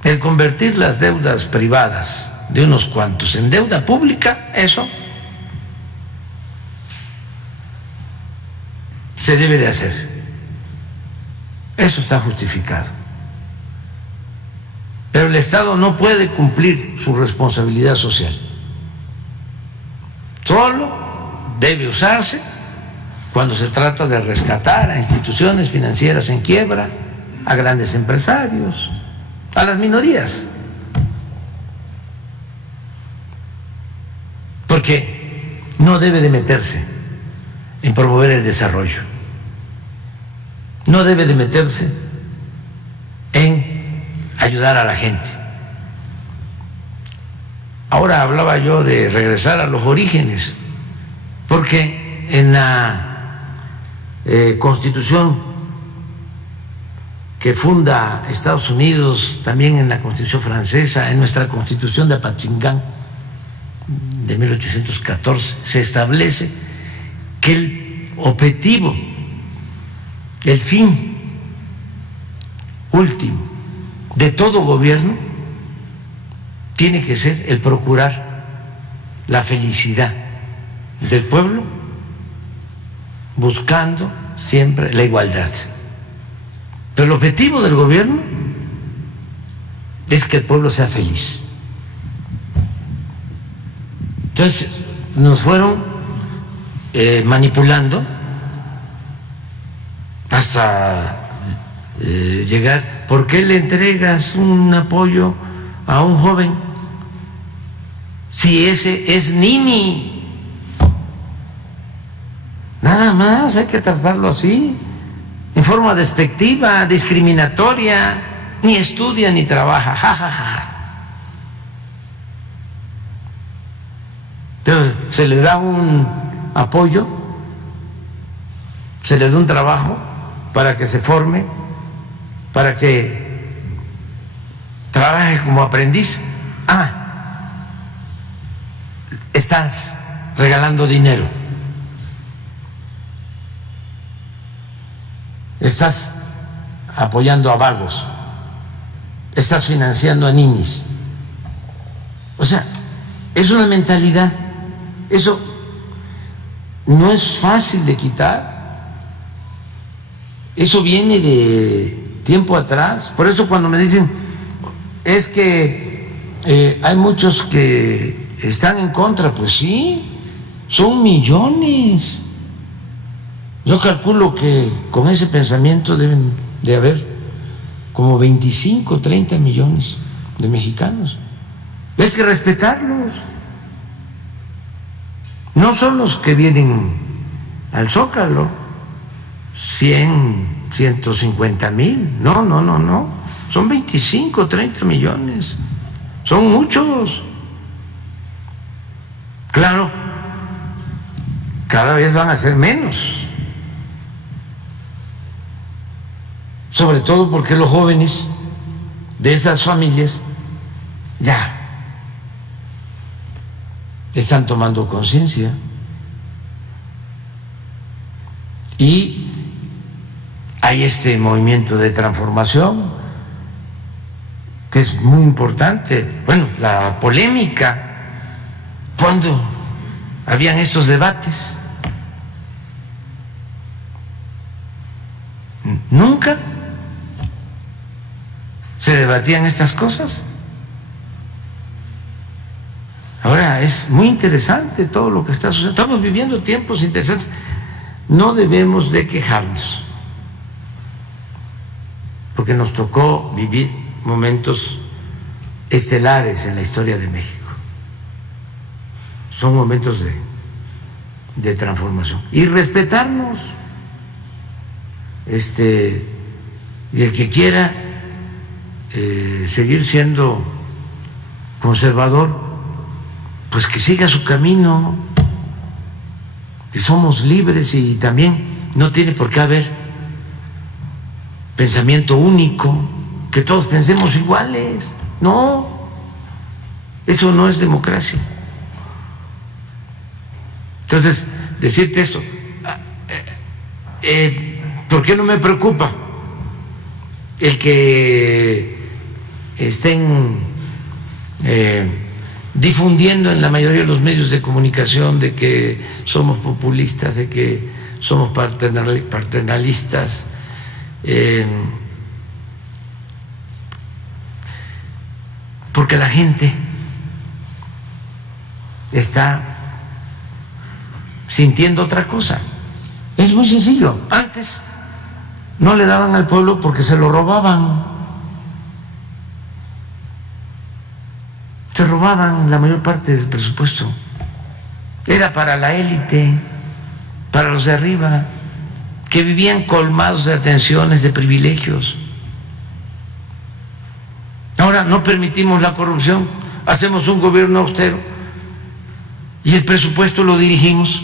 El convertir las deudas privadas de unos cuantos en deuda pública, eso se debe de hacer. Eso está justificado. Pero el Estado no puede cumplir su responsabilidad social. Solo debe usarse cuando se trata de rescatar a instituciones financieras en quiebra, a grandes empresarios, a las minorías. Porque no debe de meterse en promover el desarrollo. No debe de meterse en ayudar a la gente. Ahora hablaba yo de regresar a los orígenes, porque en la Constitución que funda Estados Unidos, también en la Constitución francesa, en nuestra Constitución de Apatzingán de 1814, se establece que el objetivo, el fin último de todo gobierno tiene que ser el procurar la felicidad del pueblo, buscando siempre la igualdad. Pero el objetivo del gobierno es que el pueblo sea feliz. Entonces nos fueron manipulando hasta llegar. ¿Por qué le entregas un apoyo a un joven si ese es nini? Nada más hay que tratarlo así, en forma despectiva, discriminatoria, ni estudia ni trabaja, ja. Pero se le da un apoyo, se le da un trabajo para que se forme, para que trabaje como aprendiz. Estás regalando dinero, estás apoyando a vagos, estás financiando a niños. O sea, es una mentalidad. Eso no es fácil de quitar. Eso viene de tiempo atrás. Por eso cuando me dicen es que hay muchos que están en contra, pues sí, son millones. Yo calculo que con ese pensamiento deben de haber como 25, 30 millones de mexicanos. Hay que respetarlos. No son los que vienen al Zócalo, 100, 150 mil, no, son 25, 30 millones, son muchos. Claro, cada vez van a ser menos, sobre todo porque los jóvenes de esas familias ya están tomando conciencia y hay este movimiento de transformación que es muy importante. Bueno, la polémica, cuando habían estos debates, nunca se debatían estas cosas. Ahora es muy interesante todo lo que está sucediendo. Estamos viviendo tiempos interesantes. No debemos de quejarnos, porque nos tocó vivir momentos estelares en la historia de México. Son momentos de transformación. Y respetarnos. Y el que quiera seguir siendo conservador, pues que siga su camino. Y somos libres, y también no tiene por qué haber pensamiento único, que todos pensemos iguales. No, eso no es democracia. Entonces, decirte esto, ¿por qué no me preocupa el que estén difundiendo en la mayoría de los medios de comunicación de que somos populistas, de que somos paternalistas? Porque la gente está sintiendo otra cosa. Es muy sencillo. Antes no le daban al pueblo porque se lo robaban. Se robaban la mayor parte del presupuesto. Era para la élite, para los de arriba, que vivían colmados de atenciones, de privilegios. Ahora no permitimos la corrupción, hacemos un gobierno austero y el presupuesto lo dirigimos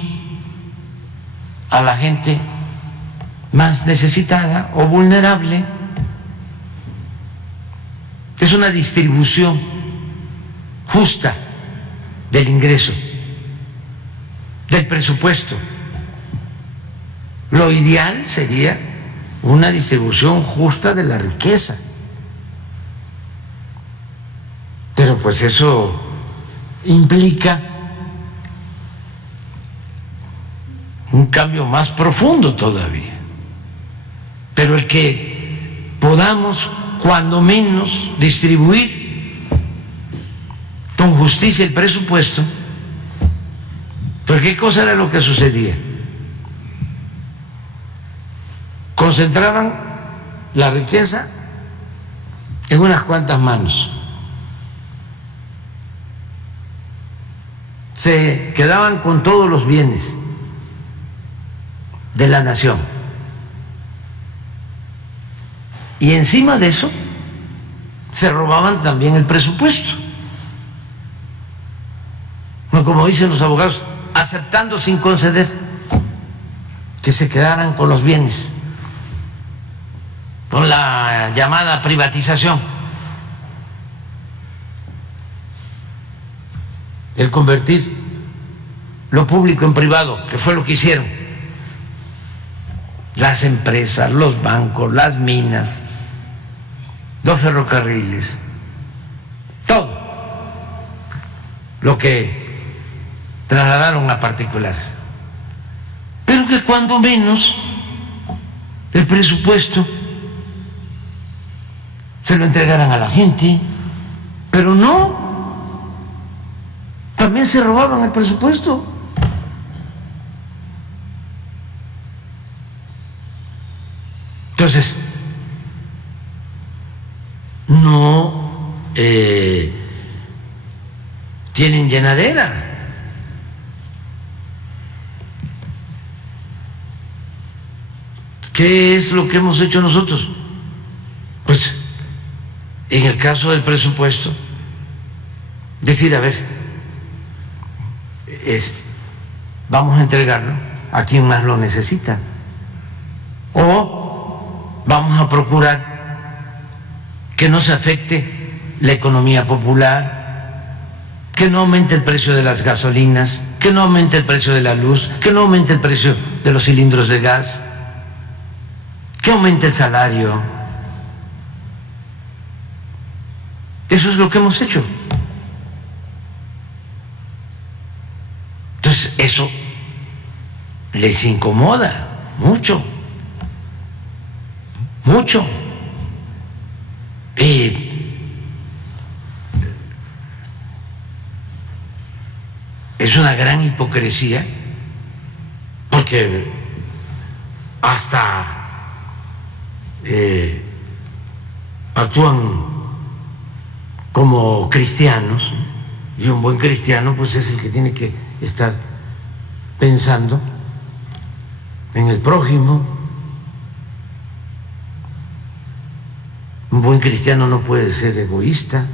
a la gente más necesitada o vulnerable. Es una distribución justa del ingreso, del presupuesto. Lo ideal sería una distribución justa de la riqueza. Pero pues eso implica un cambio más profundo todavía. Pero el que podamos, cuando menos, distribuir con justicia el presupuesto. Porque ¿qué cosa era lo que sucedía? Concentraban la riqueza en unas cuantas manos. Se quedaban con todos los bienes de la nación. Y encima de eso, se robaban también el presupuesto. Como dicen los abogados, aceptando sin conceder que se quedaran con los bienes, con la llamada privatización, el convertir lo público en privado, que fue lo que hicieron las empresas, los bancos, las minas, los ferrocarriles, todo lo que trasladaron a particulares. Pero que cuando menos el presupuesto se lo entregaran a la gente. Pero no, también se robaban el presupuesto. Entonces, no tienen llenadera. ¿Qué es lo que hemos hecho nosotros? Pues, en el caso del presupuesto, decir, a ver, vamos a entregarlo a quien más lo necesita, o vamos a procurar que no se afecte la economía popular, que no aumente el precio de las gasolinas, que no aumente el precio de la luz, que no aumente el precio de los cilindros de gas, que aumente el salario. Eso es lo que hemos hecho. Entonces, eso les incomoda mucho, mucho. Es una gran hipocresía porque hasta actúan como cristianos, y un buen cristiano pues es el que tiene que estar pensando en el prójimo. Un buen cristiano no puede ser egoísta,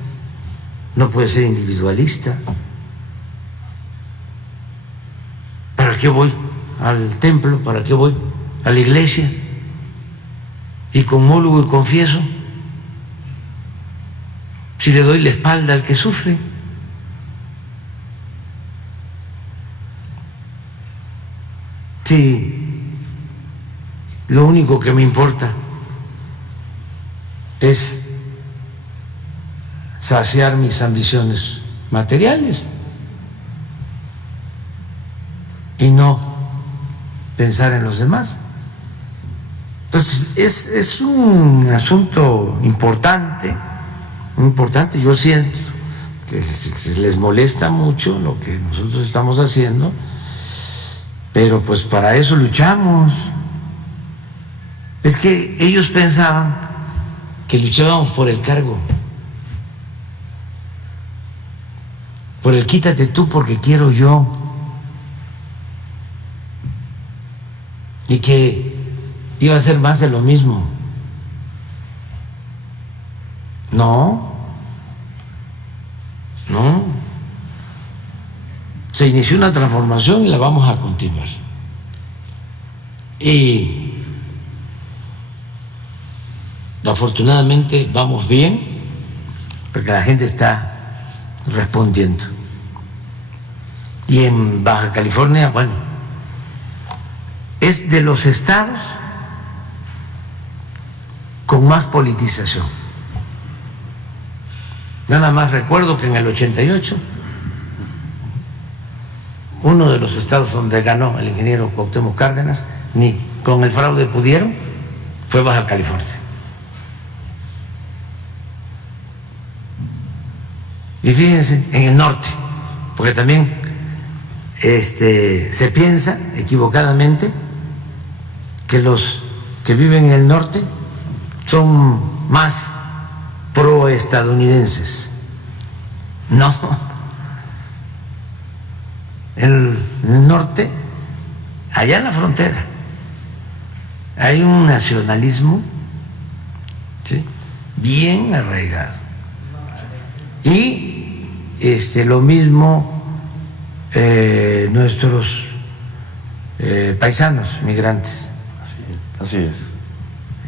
no puede ser individualista. ¿Para qué voy al templo? ¿Para qué voy a la iglesia? Y comulgo y confieso si le doy la espalda al que sufre. Si lo único que me importa es saciar mis ambiciones materiales y no pensar en los demás. Entonces es un asunto importante, importante. Yo siento que se les molesta mucho lo que nosotros estamos haciendo, pero pues para eso luchamos. Es que ellos pensaban que luchábamos por el cargo, por el quítate tú porque quiero yo, y que iba a ser más de lo mismo. No, se inició una transformación y la vamos a continuar. Y afortunadamente vamos bien, porque la gente está respondiendo. Y en Baja California, bueno, es de los estados con más politización. Nada más recuerdo que en el 88, uno de los estados donde ganó el ingeniero Cuauhtémoc Cárdenas, ni con el fraude pudieron, fue Baja California. Y fíjense, en el norte, porque también se piensa equivocadamente que los que viven en el norte son más proestadounidenses. No. En el norte, allá en la frontera, hay un nacionalismo, ¿sí?, bien arraigado. Y lo mismo nuestros paisanos migrantes. Así es.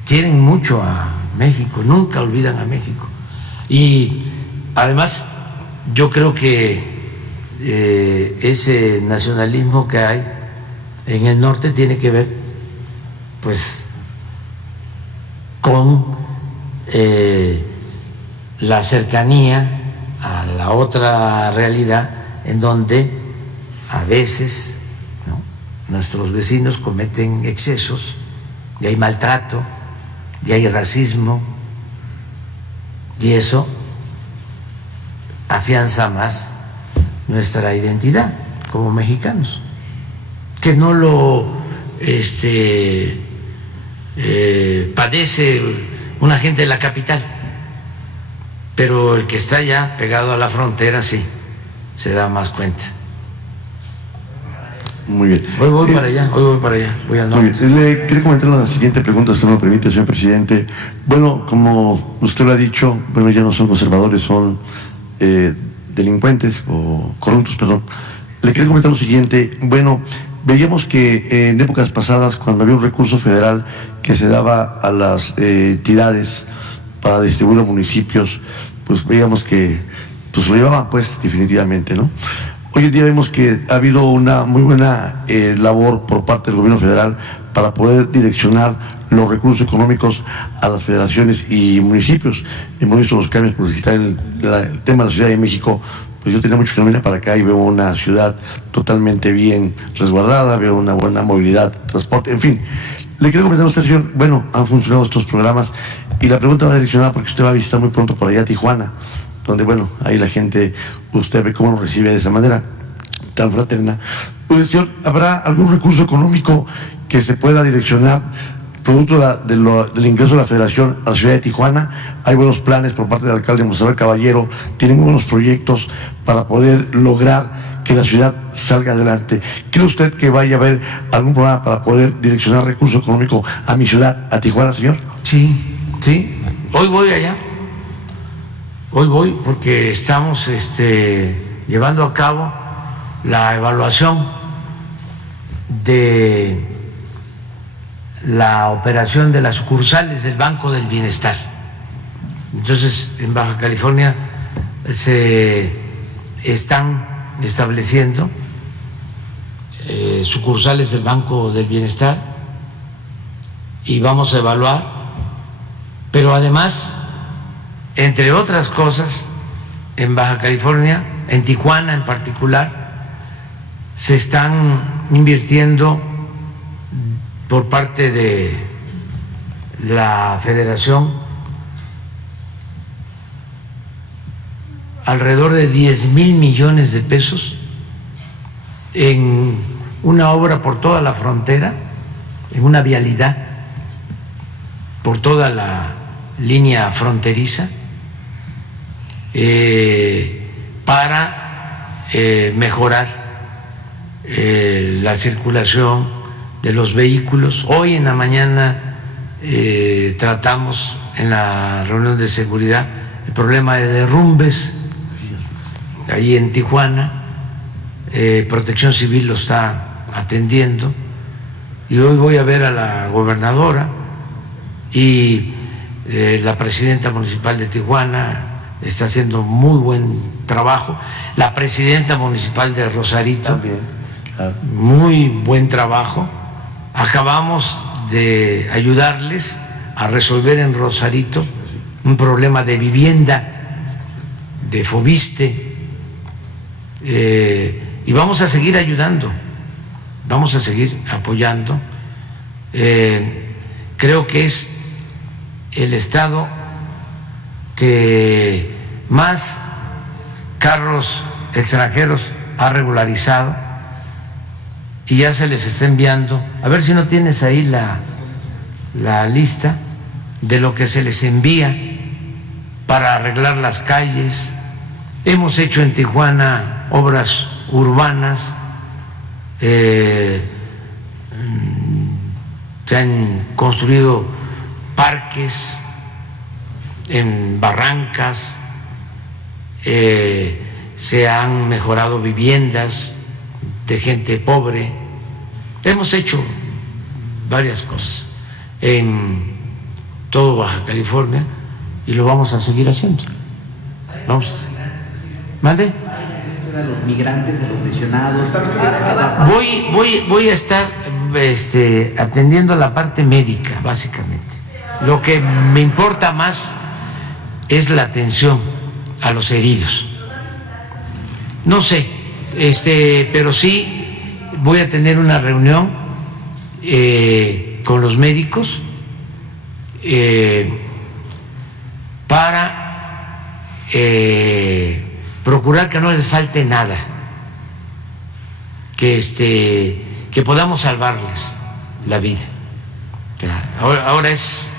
Quieren mucho a México, nunca olvidan a México. Y además yo creo que ese nacionalismo que hay en el norte tiene que ver pues con la cercanía a la otra realidad en donde a veces, ¿no?, nuestros vecinos cometen excesos y hay maltrato y hay racismo, y eso afianza más nuestra identidad como mexicanos, que no lo padece una gente de la capital, pero el que está ya pegado a la frontera sí se da más cuenta. Muy bien. Hoy voy para allá, voy al norte. Muy bien. Le quería comentar la siguiente pregunta, si me lo permite, señor presidente. Bueno, como usted lo ha dicho, bueno, ya no son conservadores, son delincuentes o corruptos, perdón. Le quería comentar lo siguiente. Bueno, veíamos que en épocas pasadas, cuando había un recurso federal que se daba a las entidades para distribuir a municipios, pues veíamos que pues lo llevaban pues definitivamente, ¿no? Hoy en día vemos que ha habido una muy buena labor por parte del gobierno federal para poder direccionar los recursos económicos a las federaciones y municipios. Hemos visto los cambios, porque está el tema de la Ciudad de México. Pues yo tenía mucho que caminar para acá y veo una ciudad totalmente bien resguardada, veo una buena movilidad, transporte, en fin. Le quiero comentar a usted, señor, bueno, han funcionado estos programas y la pregunta va direccionada porque usted va a visitar muy pronto por allá a Tijuana, donde, bueno, ahí la gente, usted ve cómo nos recibe de esa manera tan fraterna. Pues, señor, ¿habrá algún recurso económico que se pueda direccionar producto del ingreso de la Federación a la ciudad de Tijuana? Hay buenos planes por parte del alcalde Monserrat Caballero, tienen muy buenos proyectos para poder lograr que la ciudad salga adelante. ¿Cree usted que vaya a haber algún programa para poder direccionar recurso económico a mi ciudad, a Tijuana, señor? Sí, sí. Hoy voy allá. Hoy voy porque estamos llevando a cabo la evaluación de la operación de las sucursales del Banco del Bienestar. Entonces, en Baja California se están estableciendo sucursales del Banco del Bienestar y vamos a evaluar, pero además, entre otras cosas, en Baja California, en Tijuana en particular, se están invirtiendo por parte de la Federación alrededor de 10,000 millones de pesos en una obra por toda la frontera, en una vialidad por toda la línea fronteriza, para mejorar la circulación de los vehículos. Hoy en la mañana tratamos en la reunión de seguridad el problema de derrumbes ahí en Tijuana. Protección Civil lo está atendiendo y hoy voy a ver a la gobernadora y la presidenta municipal de Tijuana está haciendo muy buen trabajo, la presidenta municipal de Rosarito también, claro, muy buen trabajo. Acabamos de ayudarles a resolver en Rosarito un problema de vivienda, de Fobiste, y vamos a seguir ayudando, vamos a seguir apoyando. Creo que es el estado que más carros extranjeros ha regularizado y ya se les está enviando. A ver si no tienes ahí la lista de lo que se les envía para arreglar las calles. Hemos hecho en Tijuana obras urbanas, se han construido parques en barrancas, se han mejorado viviendas de gente pobre. Hemos hecho varias cosas en todo Baja California y lo vamos a seguir haciendo. Vamos a seguir. ¿Mande? De los migrantes, de los lesionados. Voy a estar atendiendo la parte médica, básicamente. Lo que me importa más es la atención a los heridos. No sé, pero sí voy a tener una reunión con los médicos para procurar que no les falte nada, que podamos salvarles la vida. Ahora es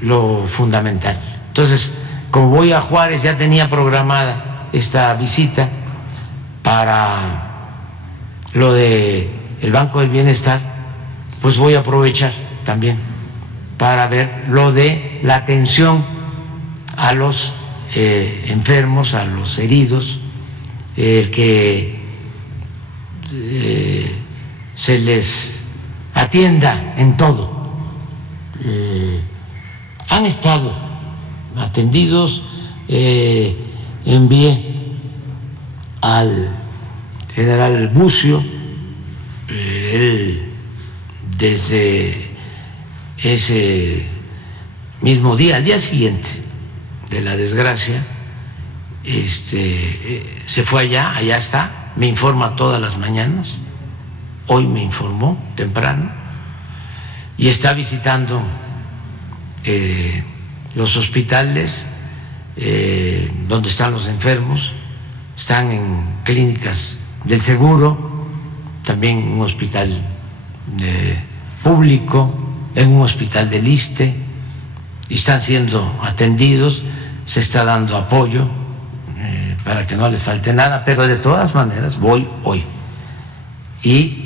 lo fundamental. Entonces, como voy a Juárez, ya tenía programada esta visita para lo de el Banco del Bienestar, pues voy a aprovechar también para ver lo de la atención a los enfermos, a los heridos, el que se les atienda en todo. Han estado atendidos, envié al general Bucio, él desde ese mismo día, al día siguiente de la desgracia, se fue allá está, me informa todas las mañanas, hoy me informó temprano, y está visitando los hospitales donde están los enfermos, están en clínicas del seguro, también en un hospital público, en un hospital del ISSSTE, y están siendo atendidos, se está dando apoyo para que no les falte nada, pero de todas maneras voy hoy y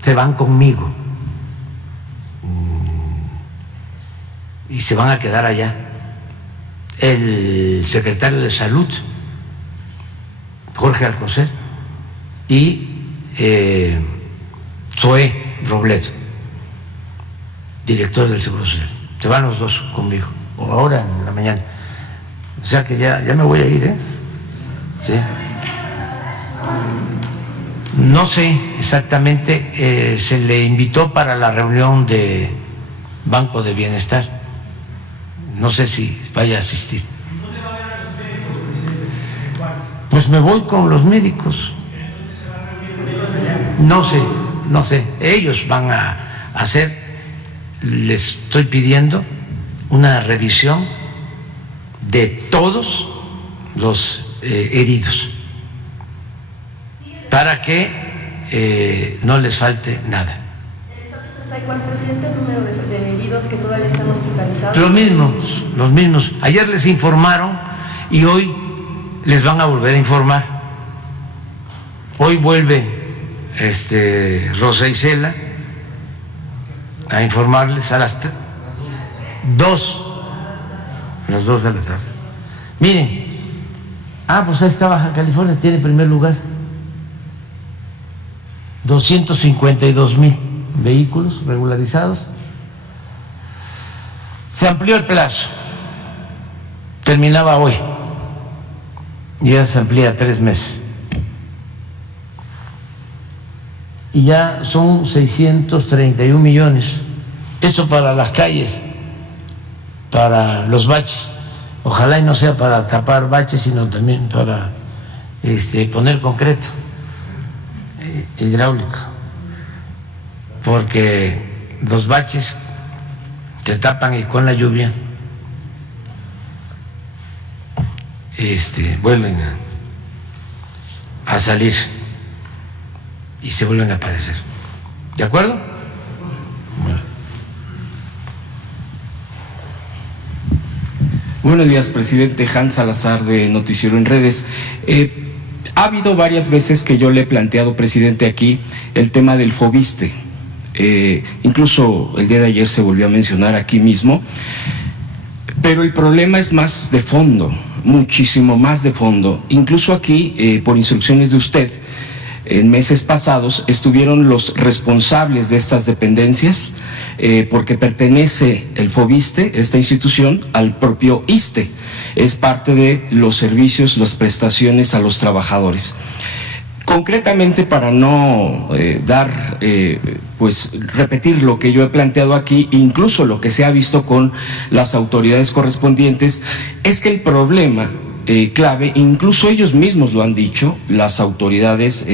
se van conmigo y se van a quedar allá. El secretario de Salud, Jorge Alcocer, y Zoé Robledo, director del Seguro Social. Se van los dos conmigo, o ahora en la mañana. O sea que ya me voy a ir, ¿eh? Sí. No sé exactamente, se le invitó para la reunión de Banco de Bienestar. No sé si vaya a asistir. ¿Dónde va a ver a los médicos, presidente? Pues me voy con los médicos. ¿Dónde se va a reunir con ellos allá? No sé. Ellos van a hacer, les estoy pidiendo una revisión de todos los heridos para que no les falte nada. ¿Cuál presidente el número de heridos que todavía están hospitalizados? Los mismos. Ayer les informaron y hoy les van a volver a informar. Hoy vuelve Rosa Isela a informarles a las 2 de la tarde. Miren, pues ahí está Baja California, tiene primer lugar. 252,000 vehículos regularizados. Se amplió el plazo, terminaba hoy y ya se amplía a 3 meses. Y ya son 631 millones. Esto para las calles, para los baches. Ojalá y no sea para tapar baches, sino también para poner concreto hidráulico, porque los baches se tapan y con la lluvia vuelven a salir y se vuelven a padecer. ¿De acuerdo? Bueno. Buenos días, presidente. Hans Salazar, de Noticiero en Redes. Ha habido varias veces que yo le he planteado, presidente, aquí el tema del Fobiste. Incluso el día de ayer se volvió a mencionar aquí mismo, pero el problema es más de fondo, muchísimo más de fondo. Incluso aquí, por instrucciones de usted, en meses pasados estuvieron los responsables de estas dependencias, porque pertenece el Fobiste, esta institución, al propio ISSSTE. Es parte de los servicios, las prestaciones a los trabajadores. Concretamente, para no repetir lo que yo he planteado aquí, incluso lo que se ha visto con las autoridades correspondientes, es que el problema clave, incluso ellos mismos lo han dicho, las autoridades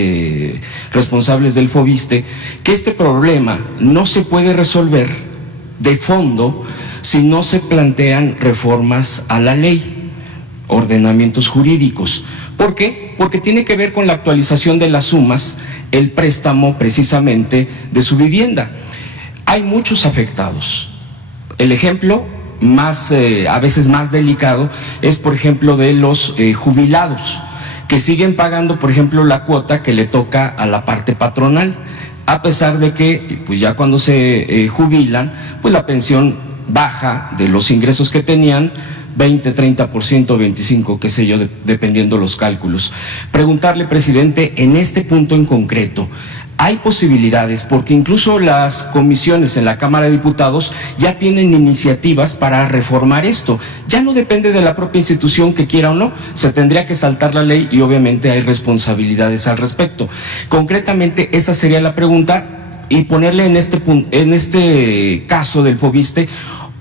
responsables del Fobiste, que este problema no se puede resolver de fondo si no se plantean reformas a la ley, ordenamientos jurídicos. ¿Por qué? Porque tiene que ver con la actualización de las sumas, el préstamo precisamente de su vivienda. Hay muchos afectados. El ejemplo a veces más delicado es, por ejemplo, de los jubilados, que siguen pagando, por ejemplo, la cuota que le toca a la parte patronal, a pesar de que pues ya cuando se jubilan, pues la pensión baja de los ingresos que tenían 20, 30%, 25, qué sé yo, dependiendo los cálculos. Preguntarle, presidente, en este punto en concreto, Hay posibilidades, porque incluso las comisiones en la Cámara de Diputados ya tienen iniciativas para reformar esto. Ya no depende de la propia institución que quiera o no, se tendría que saltar la ley y obviamente hay responsabilidades al respecto. Concretamente, esa sería la pregunta, y ponerle en este caso del Foviste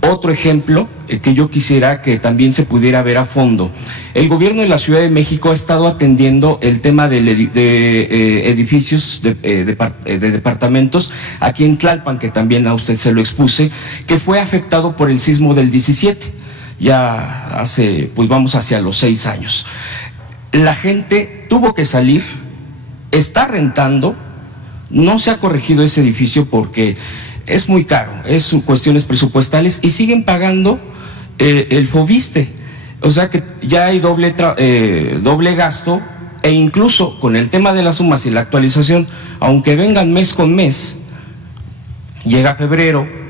otro ejemplo que yo quisiera que también se pudiera ver a fondo. El gobierno de la Ciudad de México ha estado atendiendo el tema de edificios de departamentos aquí en Tlalpan, que también a usted se lo expuse, que fue afectado por el sismo del 17, ya hace, pues vamos hacia los 6 años. La gente tuvo que salir, está rentando, no se ha corregido ese edificio porque es muy caro, es cuestiones presupuestales y siguen pagando el Foviste. O sea que ya hay doble gasto, e incluso con el tema de las sumas y la actualización, aunque vengan mes con mes, llega febrero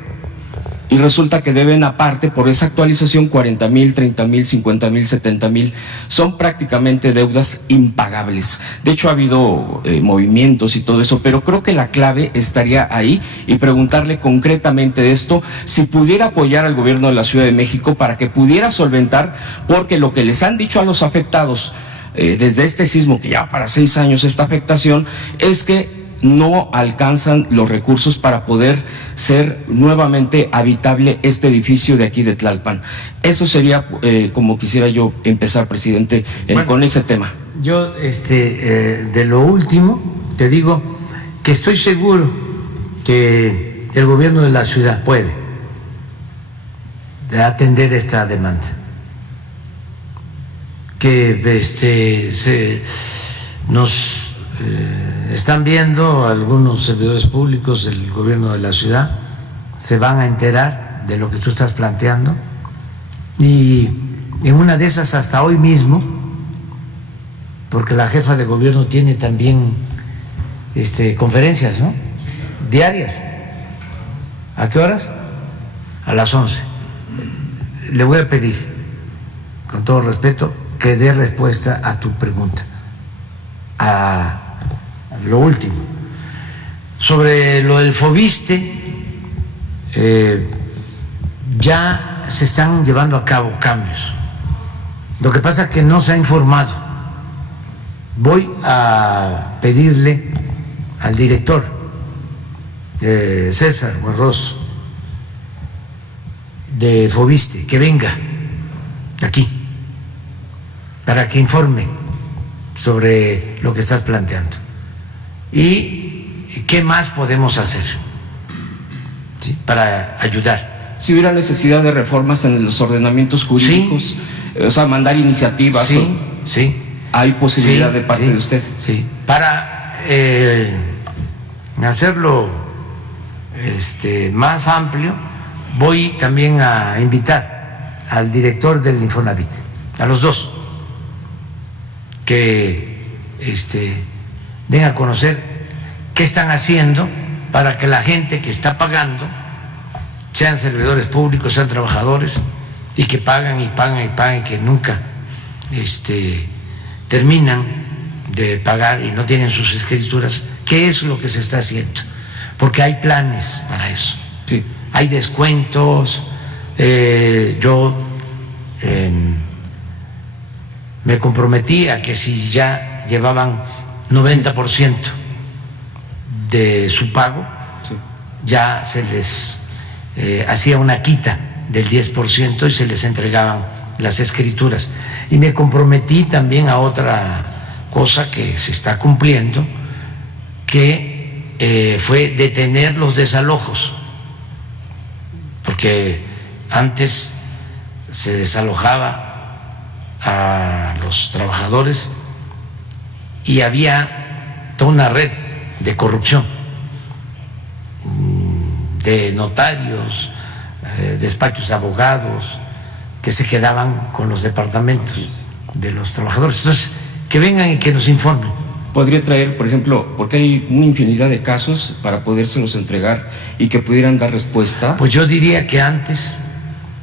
y resulta que deben aparte por esa actualización 40,000, 30,000, 50,000, 70,000. Son prácticamente deudas impagables. De hecho ha habido movimientos y todo eso, pero creo que la clave estaría ahí y preguntarle concretamente de esto, si pudiera apoyar al gobierno de la Ciudad de México para que pudiera solventar, porque lo que les han dicho a los afectados desde este sismo, que ya para 6 años esta afectación, es que no alcanzan los recursos para poder ser nuevamente habitable este edificio de aquí de Tlalpan. Eso sería como quisiera yo empezar, presidente, con ese tema. Yo, de lo último, te digo que estoy seguro que el gobierno de la ciudad puede atender esta demanda, que nos están viendo algunos servidores públicos del gobierno de la ciudad, se van a enterar de lo que tú estás planteando, y en una de esas hasta hoy mismo, porque la jefa de gobierno tiene también conferencias, ¿no?, diarias. ¿A qué horas? A las 11. Le voy a pedir, con todo respeto, que dé respuesta a tu pregunta. A lo último, sobre lo del Foviste, ya se están llevando a cabo cambios. Lo que pasa es que no se ha informado. Voy a pedirle al director, César Guarroz, de Foviste, que venga aquí para que informe sobre lo que estás planteando y qué más podemos hacer, ¿sí?, para ayudar. Si hubiera necesidad de reformas en los ordenamientos jurídicos, sí, o sea, mandar iniciativas, sí, sí, hay posibilidad, sí, de parte, sí, de usted. Sí, para hacerlo más amplio, voy también a invitar al director del Infonavit, a los dos, que den a conocer qué están haciendo para que la gente que está pagando, sean servidores públicos, sean trabajadores, y que pagan y pagan y pagan, y que nunca terminan de pagar y no tienen sus escrituras, qué es lo que se está haciendo, porque hay planes para eso, sí, hay descuentos. Yo me comprometí a que si ya llevaban 90% de su pago, sí, ya se les hacía una quita del 10% y se les entregaban las escrituras. Y me comprometí también a otra cosa que se está cumpliendo, que fue detener los desalojos, porque antes se desalojaba a los trabajadores y había toda una red de corrupción, de notarios, despachos de abogados, que se quedaban con los departamentos de los trabajadores. Entonces, que vengan y que nos informen. Podría traer, por ejemplo, porque hay una infinidad de casos para podérselos entregar y que pudieran dar respuesta. Pues yo diría que antes,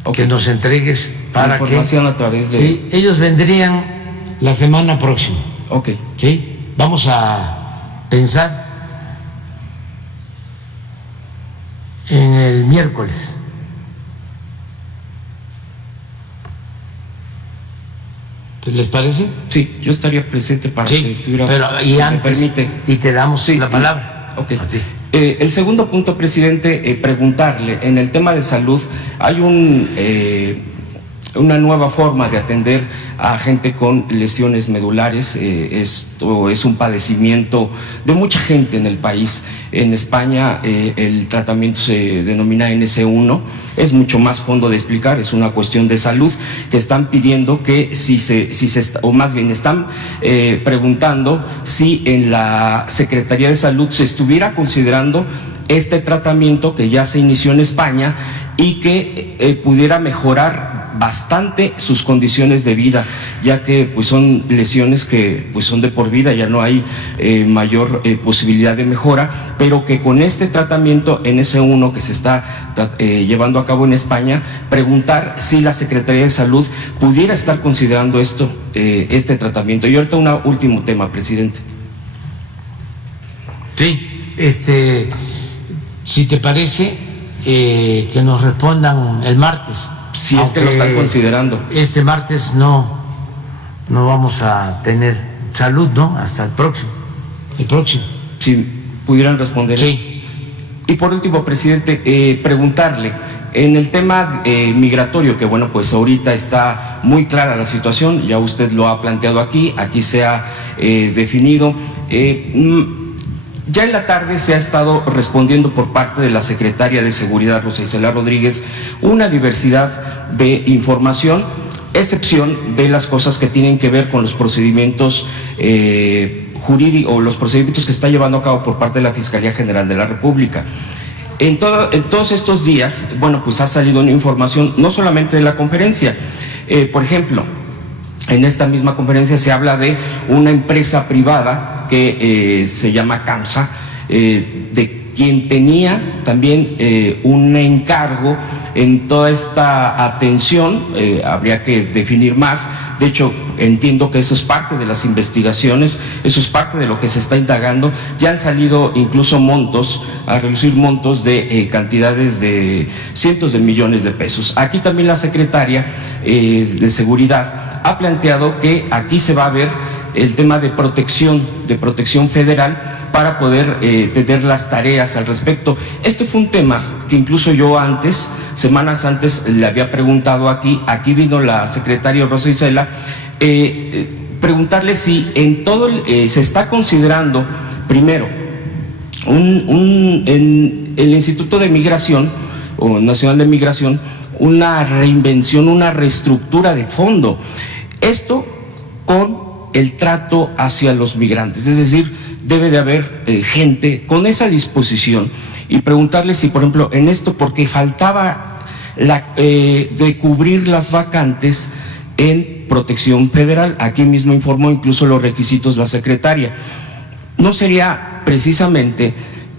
okay, que nos entregues para que información a través de... Sí, ellos vendrían la semana próxima. Ok. Sí, vamos a pensar miércoles. ¿Les parece? Sí, yo estaría presente para que estuviera. Pero y si antes, me permite. y te damos la palabra. Ok. El segundo punto, presidente, preguntarle, en el tema de salud, hay una nueva forma de atender a gente con lesiones medulares. Esto es un padecimiento de mucha gente en el país. En España el tratamiento se denomina NS1, es mucho más fondo de explicar, es una cuestión de salud que están pidiendo que o más bien están preguntando si en la Secretaría de Salud se estuviera considerando este tratamiento que ya se inició en España y que pudiera mejorar bastante sus condiciones de vida, ya que pues son lesiones que pues son de por vida, ya no hay mayor posibilidad de mejora, pero que con este tratamiento NS1 que se está llevando a cabo en España, preguntar si la Secretaría de Salud pudiera estar considerando este tratamiento. Y ahorita un último tema, presidente. Sí, si te parece, que nos respondan el martes. Si es que lo están considerando. Este martes no vamos a tener salud, ¿no? Hasta el próximo. Si pudieran responder. Sí. Y por último, presidente, preguntarle, en el tema migratorio, que bueno, pues ahorita está muy clara la situación, ya usted lo ha planteado aquí se ha definido. Ya en la tarde se ha estado respondiendo por parte de la secretaria de Seguridad, Rosa Isela Rodríguez, una diversidad de información, excepción de las cosas que tienen que ver con los procedimientos jurídicos o los procedimientos que está llevando a cabo por parte de la Fiscalía General de la República. En todos estos días, bueno, pues ha salido una información, no solamente de la conferencia, por ejemplo, en esta misma conferencia se habla de una empresa privada que se llama CAMSA, de quien tenía también un encargo en toda esta atención. Habría que definir más. De hecho, entiendo que eso es parte de las investigaciones, eso es parte de lo que se está indagando. Ya han salido incluso montos, a reducir montos de cantidades de cientos de millones de pesos. Aquí también la secretaria de Seguridad ha planteado que aquí se va a ver el tema de protección federal para poder tener las tareas al respecto. Este fue un tema que incluso yo semanas antes, le había preguntado aquí vino la secretaria Rosa Isela, preguntarle si en todo se está considerando, primero, en el Instituto de Migración o Nacional de Migración, una reinvención, una reestructura de fondo. Esto con el trato hacia los migrantes, es decir, debe de haber gente con esa disposición, y preguntarle si, por ejemplo, en esto, porque faltaba de cubrir las vacantes en protección federal, aquí mismo informó incluso los requisitos la secretaria. ¿No sería precisamente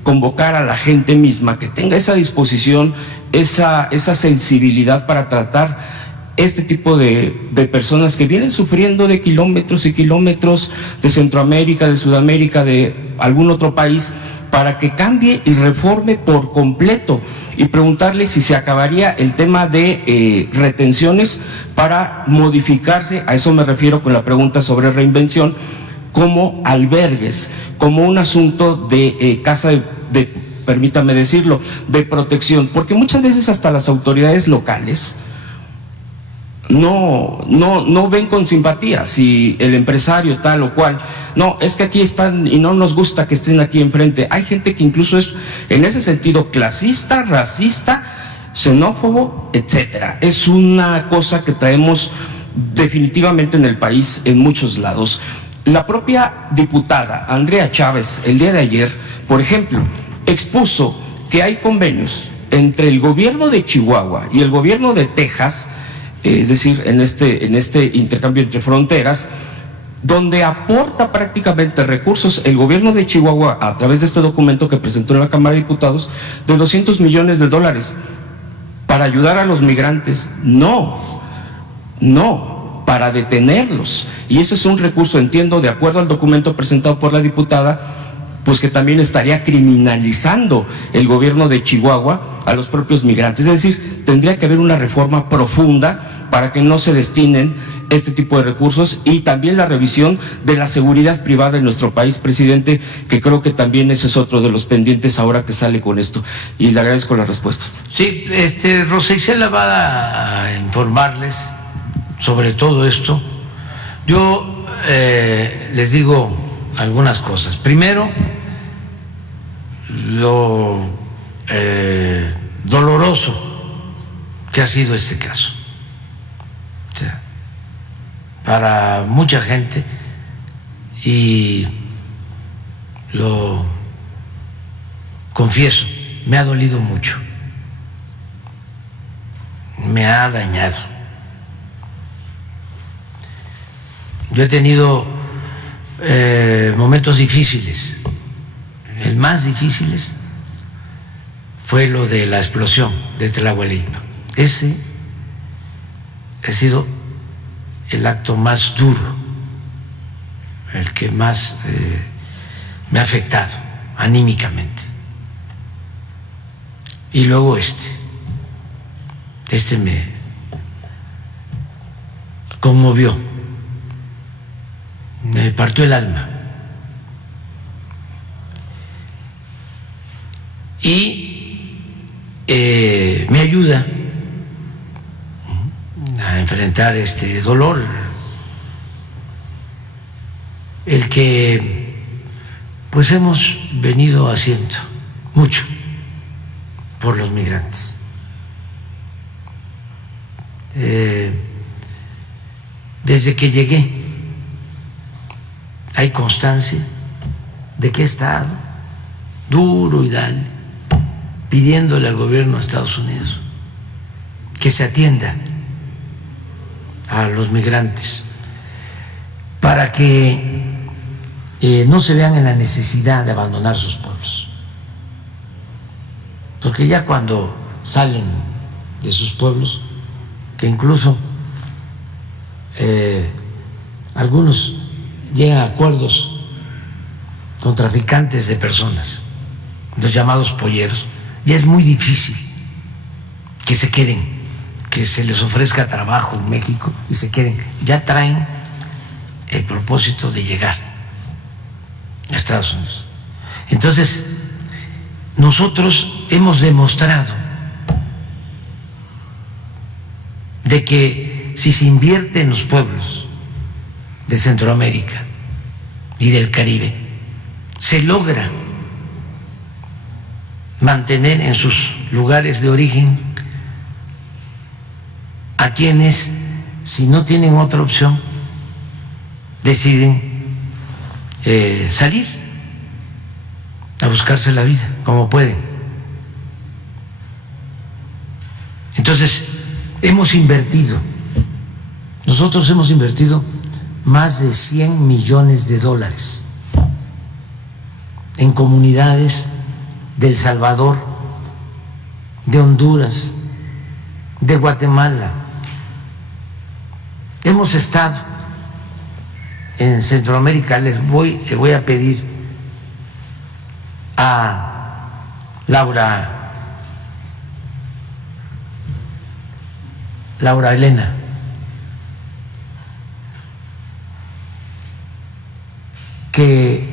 convocar a la gente misma que tenga esa disposición, esa sensibilidad para tratar este tipo de personas que vienen sufriendo de kilómetros y kilómetros de Centroamérica, de Sudamérica, de algún otro país, para que cambie y reforme por completo? Y preguntarle si se acabaría el tema de retenciones para modificarse, a eso me refiero con la pregunta sobre reinvención, como albergues, como un asunto de casa permítame decirlo, de protección, porque muchas veces hasta las autoridades locales no ven con simpatía si el empresario tal o cual, no, es que aquí están y no nos gusta que estén aquí enfrente. Hay gente que incluso es en ese sentido clasista, racista, xenófobo, etcétera. Es una cosa que traemos definitivamente en el país en muchos lados. La propia diputada Andrea Chávez el día de ayer, por ejemplo, expuso que hay convenios entre el gobierno de Chihuahua y el gobierno de Texas, es decir, en este intercambio entre fronteras, donde aporta prácticamente recursos el gobierno de Chihuahua a través de este documento que presentó en la Cámara de Diputados de $200 millones para ayudar a los migrantes. No, para detenerlos. Y ese es un recurso, entiendo, de acuerdo al documento presentado por la diputada, pues que también estaría criminalizando el gobierno de Chihuahua a los propios migrantes. Es decir, tendría que haber una reforma profunda para que no se destinen este tipo de recursos, y también la revisión de la seguridad privada en nuestro país, presidente, que creo que también ese es otro de los pendientes ahora que sale con esto. Y le agradezco las respuestas. Sí, Rosa Isela va a informarles sobre todo esto. Yo les digo algunas cosas. Primero, lo doloroso que ha sido este caso. O sea, para mucha gente, y lo confieso, me ha dolido mucho, me ha dañado. Yo he tenido momentos difíciles. El más difíciles fue lo de la explosión de Tlahuelilpan. Ese ha sido el acto más duro, el que más me ha afectado anímicamente. Y luego este me conmovió, me partió el alma. Y me ayuda a enfrentar este dolor, el que pues hemos venido haciendo mucho por los migrantes. Desde que llegué hay constancia de que he estado duro y dale, pidiéndole al gobierno de Estados Unidos que se atienda a los migrantes para que no se vean en la necesidad de abandonar sus pueblos, porque ya cuando salen de sus pueblos, que incluso algunos llegan a acuerdos con traficantes de personas, los llamados polleros, ya es muy difícil que se queden, que se les ofrezca trabajo en México y se queden. Ya traen el propósito de llegar a Estados Unidos. Entonces, nosotros hemos demostrado de que si se invierte en los pueblos de Centroamérica y del Caribe, se logra mantener en sus lugares de origen a quienes, si no tienen otra opción, deciden salir a buscarse la vida como pueden. Entonces, hemos invertido, nosotros hemos invertido más de 100 millones de dólares en comunidades de El Salvador, de Honduras, de Guatemala. Hemos estado en Centroamérica. Le voy a pedir a Laura Elena que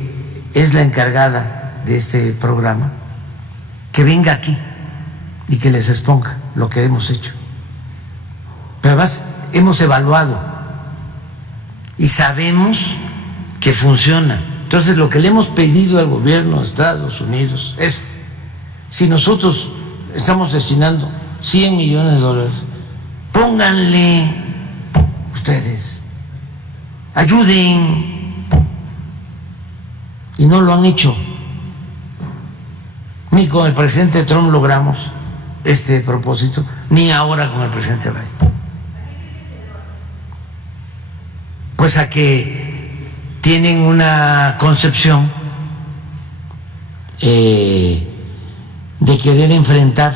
es la encargada de este programa, que venga aquí y que les exponga lo que hemos hecho. Pero además hemos evaluado y sabemos que funciona. Entonces, lo que le hemos pedido al gobierno de Estados Unidos es, si nosotros estamos destinando 100 millones de dólares, pónganle ustedes, ayuden. Y no lo han hecho. Ni con el presidente Trump logramos este propósito, ni ahora con el presidente Biden. Pues a que tienen una concepción de querer enfrentar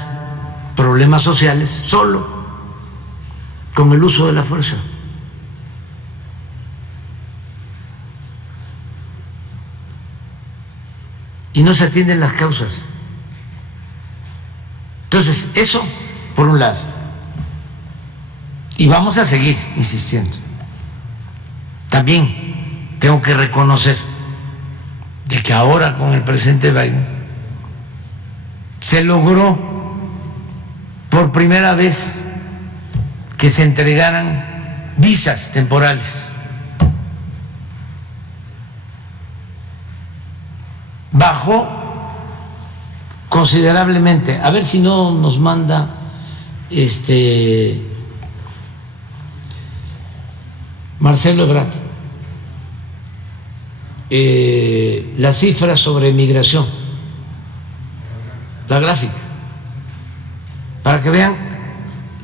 problemas sociales solo con el uso de la fuerza. y no se atienden las causas. Entonces, eso por un lado. Y vamos a seguir insistiendo. También tengo que reconocer de que ahora con el presidente Biden se logró por primera vez que se entregaran visas temporales. Bajó considerablemente. A ver si no nos manda Marcelo Ebrard las cifras sobre migración, la gráfica, para que vean,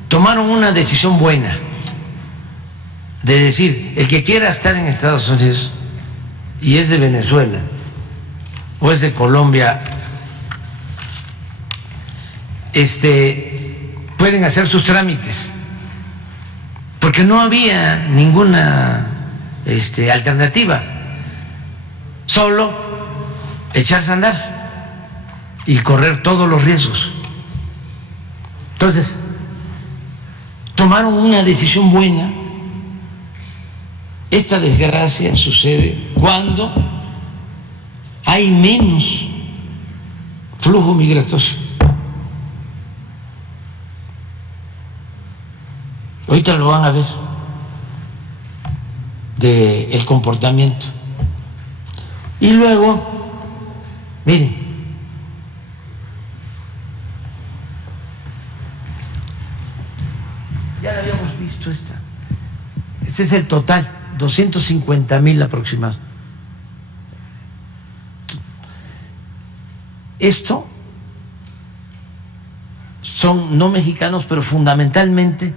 tomaron una decisión buena de decir, el que quiera estar en Estados Unidos y es de Venezuela o es de Colombia, pueden hacer sus trámites, porque no había ninguna alternativa, solo echarse a andar y correr todos los riesgos. Entonces, tomaron una decisión buena. Esta desgracia sucede cuando hay menos flujo migratorio. Ahorita lo van a ver del comportamiento. Y luego, miren, ya la habíamos visto esta. Este es el total, 250,000 aproximados. Esto son no mexicanos, pero fundamentalmente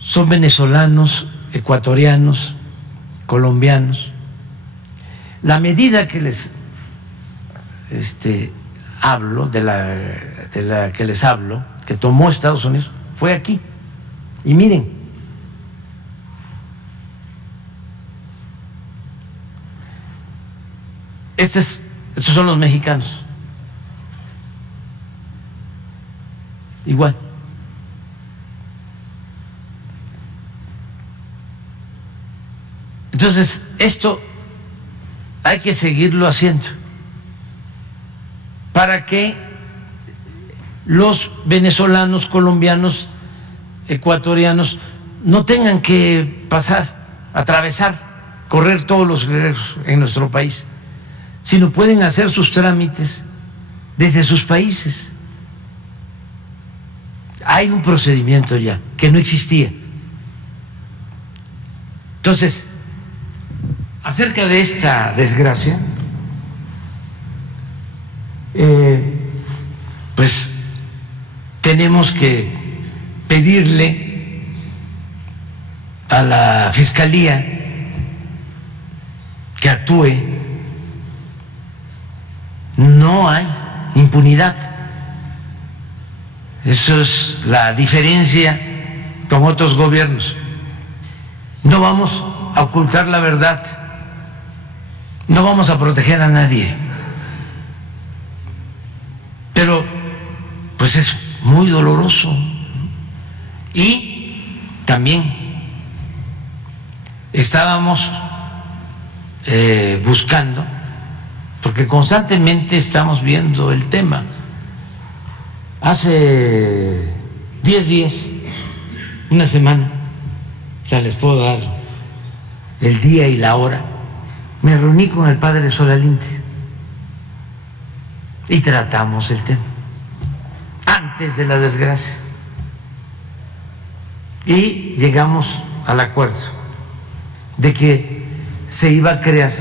son venezolanos, ecuatorianos, colombianos. La medida que les hablo, de la que les hablo, que tomó Estados Unidos, fue aquí. Y miren, estos son los mexicanos. Igual. Entonces, esto hay que seguirlo haciendo para que los venezolanos, colombianos, ecuatorianos no tengan que pasar, atravesar, correr todos los guerreros en nuestro país, sino pueden hacer sus trámites desde sus países. Hay un procedimiento ya que no existía. Entonces, acerca de esta desgracia, pues tenemos que pedirle a la Fiscalía que actúe. No hay impunidad. Eso es la diferencia con otros gobiernos. No vamos a ocultar la verdad. No vamos a proteger a nadie. Pero, pues es muy doloroso. Y también estábamos buscando, porque constantemente estamos viendo el tema. Hace 10 días, una semana, ya les puedo dar el día y la hora, me reuní con el padre Solalinde y tratamos el tema antes de la desgracia y llegamos al acuerdo de que se va a crear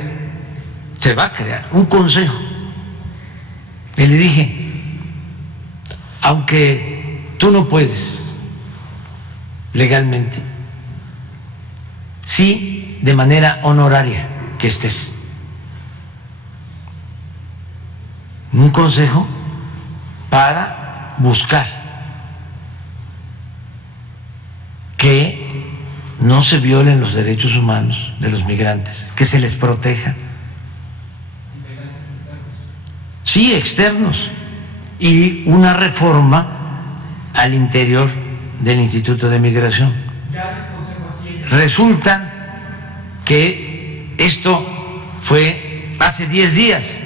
un consejo. Y le dije, aunque tú no puedes legalmente, sí de manera honoraria que estés. Un consejo para buscar que no se violen los derechos humanos de los migrantes, que se les proteja. sí, externos, y una reforma al interior del Instituto de Migración. Resulta que esto fue hace 10 días.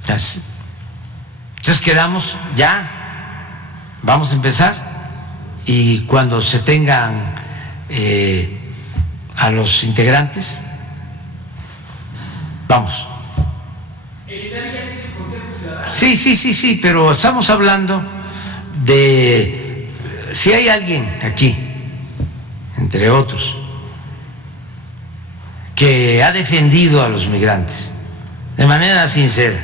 Entonces quedamos, ya vamos a empezar, y cuando se tengan a los integrantes, vamos. Sí, pero estamos hablando de si hay alguien aquí, entre otros, que ha defendido a los migrantes de manera sincera,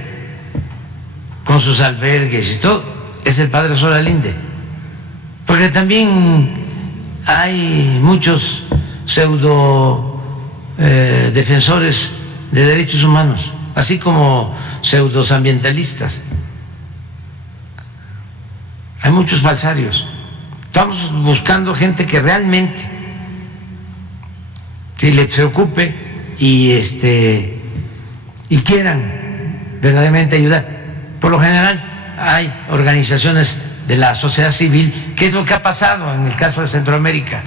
con sus albergues y todo, es el padre Solalinde, porque también hay muchos pseudo defensores de derechos humanos, así como pseudos ambientalistas. Hay muchos falsarios. Estamos buscando gente que realmente si le preocupe y quieran verdaderamente ayudar. Por lo general hay organizaciones de la sociedad civil, que es lo que ha pasado en el caso de Centroamérica.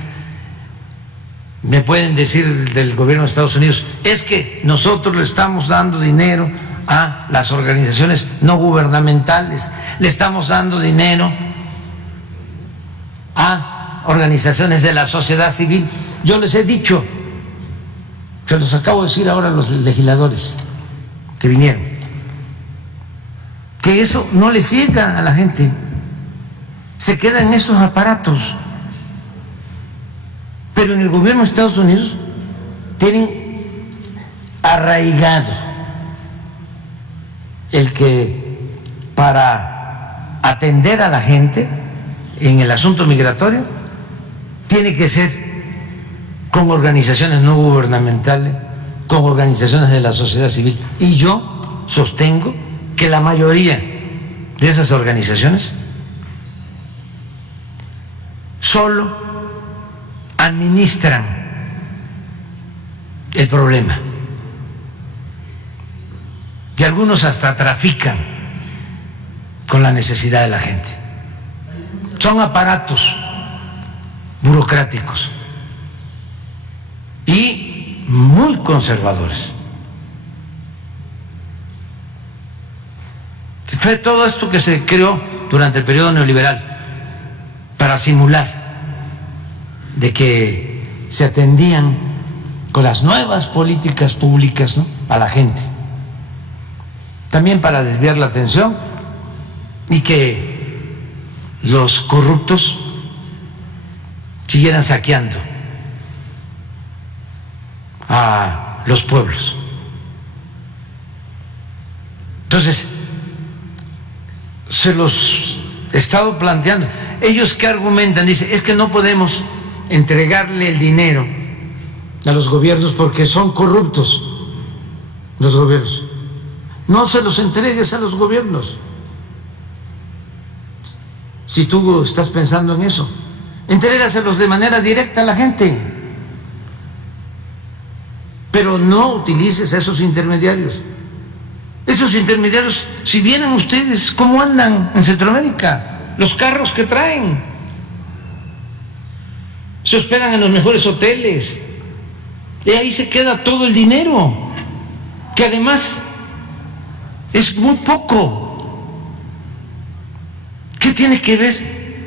Me pueden decir del gobierno de Estados Unidos, es que nosotros le estamos dando dinero a las organizaciones no gubernamentales, le estamos dando dinero a organizaciones de la sociedad civil. Yo les he dicho, se los acabo de decir ahora a los legisladores que vinieron, que eso no les llega a la gente, se queda en esos aparatos. Pero en el gobierno de Estados Unidos tienen arraigado el que para atender a la gente en el asunto migratorio tiene que ser con organizaciones no gubernamentales, con organizaciones de la sociedad civil. Y yo sostengo que la mayoría de esas organizaciones solo administran el problema, y algunos hasta trafican con la necesidad de la gente. Son aparatos burocráticos y muy conservadores. Fue todo esto que se creó durante el periodo neoliberal para simular de que se atendían con las nuevas políticas públicas, ¿no?, a la gente, también para desviar la atención y que los corruptos siguieran saqueando a los pueblos. Entonces, se los he estado planteando. Ellos ¿qué argumentan? Dicen, es que no podemos entregarle el dinero a los gobiernos porque son corruptos los gobiernos. No se los entregues a los gobiernos. Si tú estás pensando en eso, entrégaselos de manera directa a la gente, pero no utilices a esos intermediarios. Esos intermediarios, si vienen ustedes, ¿cómo andan en Centroamérica? Los carros que traen, se hospedan en los mejores hoteles, y ahí se queda todo el dinero, que además es muy poco. ¿Qué tiene que ver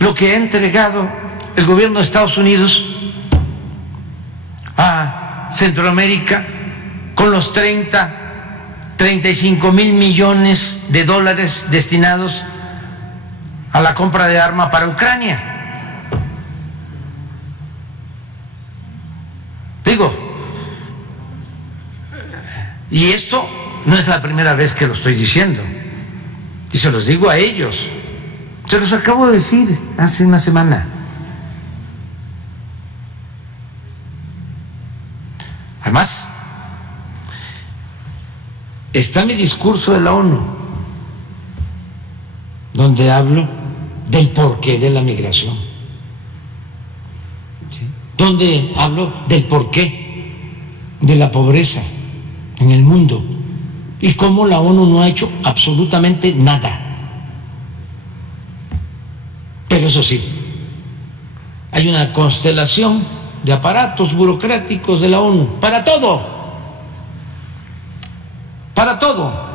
lo que ha entregado el gobierno de Estados Unidos a Centroamérica con los 35 mil millones de dólares destinados a la compra de armas para Ucrania? Digo, y esto no es la primera vez que lo estoy diciendo, y se los digo a ellos, se los acabo de decir hace una semana. Además, está mi discurso de la ONU, donde hablo del porqué de la migración, ¿sí?, donde hablo del porqué de la pobreza en el mundo y cómo la ONU no ha hecho absolutamente nada. Pero eso sí, hay una constelación de aparatos burocráticos de la ONU para todo, para todo.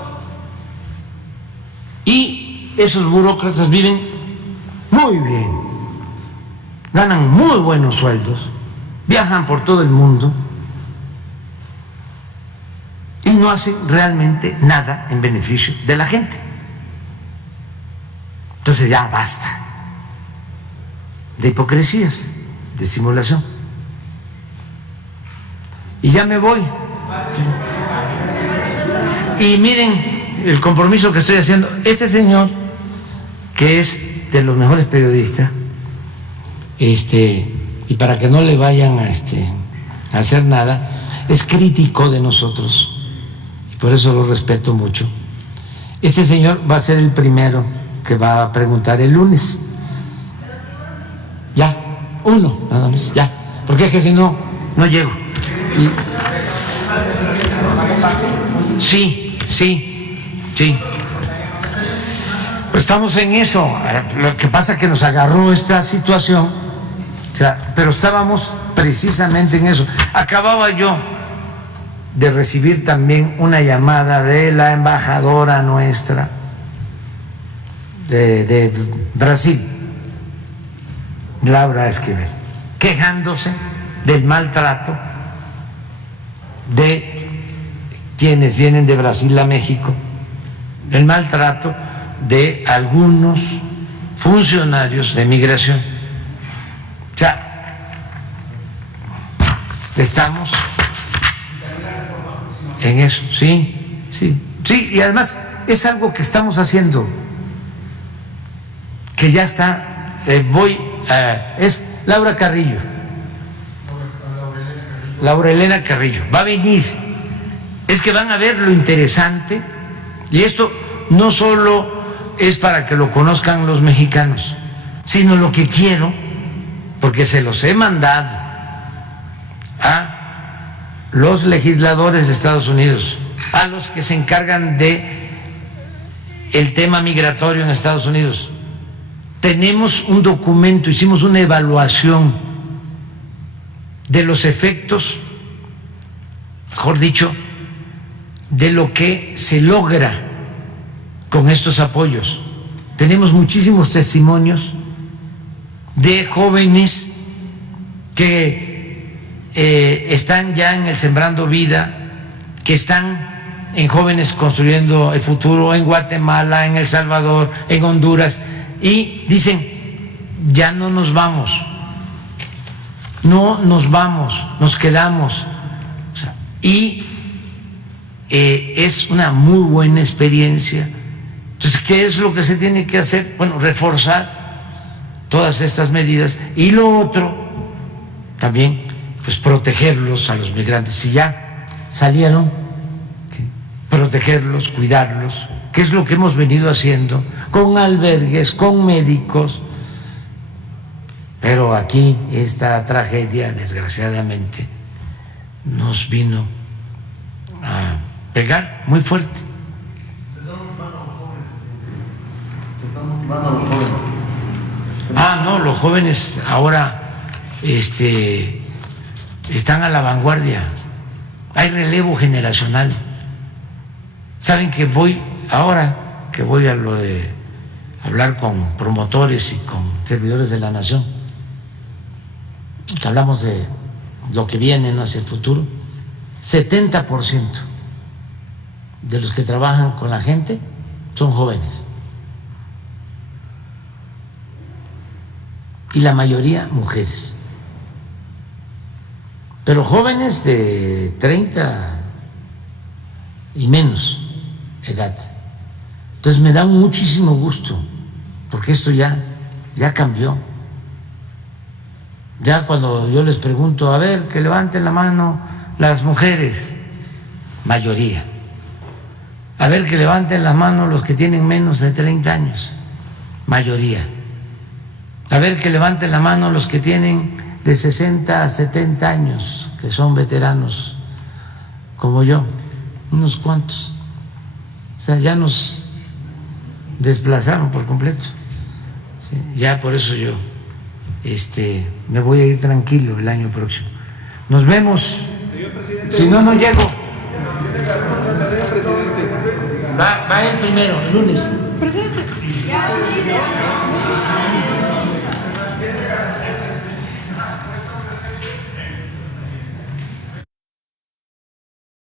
Y esos burócratas viven muy bien, ganan muy buenos sueldos, viajan por todo el mundo y no hacen realmente nada en beneficio de la gente. Entonces ya basta de hipocresías, de simulación. Y ya me voy. Y miren el compromiso que estoy haciendo. Este señor, que es de los mejores periodistas, y para que no le vayan a hacer nada, es crítico de nosotros, y por eso lo respeto mucho. Este señor va a ser el primero que va a preguntar el lunes. Ya, uno, nada más, ya, porque es que si no, no llego. Sí. Pues estamos en eso. Lo que pasa es que nos agarró esta situación, o sea, pero estábamos precisamente en eso. Acababa yo de recibir también una llamada de la embajadora nuestra de Brasil, Laura Esquivel, quejándose del maltrato de quienes vienen de Brasil a México, el maltrato de algunos funcionarios de migración. O sea, estamos en eso, sí, y además es algo que estamos haciendo, que ya está, es Laura Elena Carrillo, va a venir. Es que van a ver lo interesante, y esto no solo es para que lo conozcan los mexicanos, sino lo que quiero, porque se los he mandado a los legisladores de Estados Unidos, a los que se encargan de el tema migratorio en Estados Unidos. Tenemos un documento, hicimos una evaluación de los efectos, mejor dicho, de lo que se logra con estos apoyos. Tenemos muchísimos testimonios de jóvenes que están ya en el Sembrando Vida, que están en Jóvenes Construyendo el Futuro, en Guatemala, en El Salvador, en Honduras, y dicen, ya no nos vamos, nos quedamos. O sea, y es una muy buena experiencia. Entonces, ¿qué es lo que se tiene que hacer? Bueno, reforzar todas estas medidas, y lo otro también, pues protegerlos a los migrantes. Si ya salieron, ¿sí?, protegerlos, cuidarlos, que es lo que hemos venido haciendo con albergues, con médicos. Pero aquí esta tragedia, desgraciadamente, nos vino a pegar muy fuerte. No, los jóvenes ahora están a la vanguardia. Hay relevo generacional. Saben que ahora que voy a lo de hablar con promotores y con servidores de la nación, que hablamos de lo que viene, ¿no?, hacia el futuro, 70% de los que trabajan con la gente son jóvenes, y la mayoría mujeres, pero jóvenes de 30 y menos edad. Entonces me da muchísimo gusto, porque esto ya cambió. Ya cuando yo les pregunto, a ver, que levanten la mano las mujeres, mayoría. A ver, que levanten la mano los que tienen menos de 30 años, mayoría. A ver, que levanten la mano los que tienen de 60 a 70 años, que son veteranos como yo, unos cuantos. O sea, ya nos desplazaron por completo. ¿Sí? Ya por eso yo me voy a ir tranquilo el año próximo. Nos vemos. Si no, no llego. Va él primero, el lunes. Ya, sí,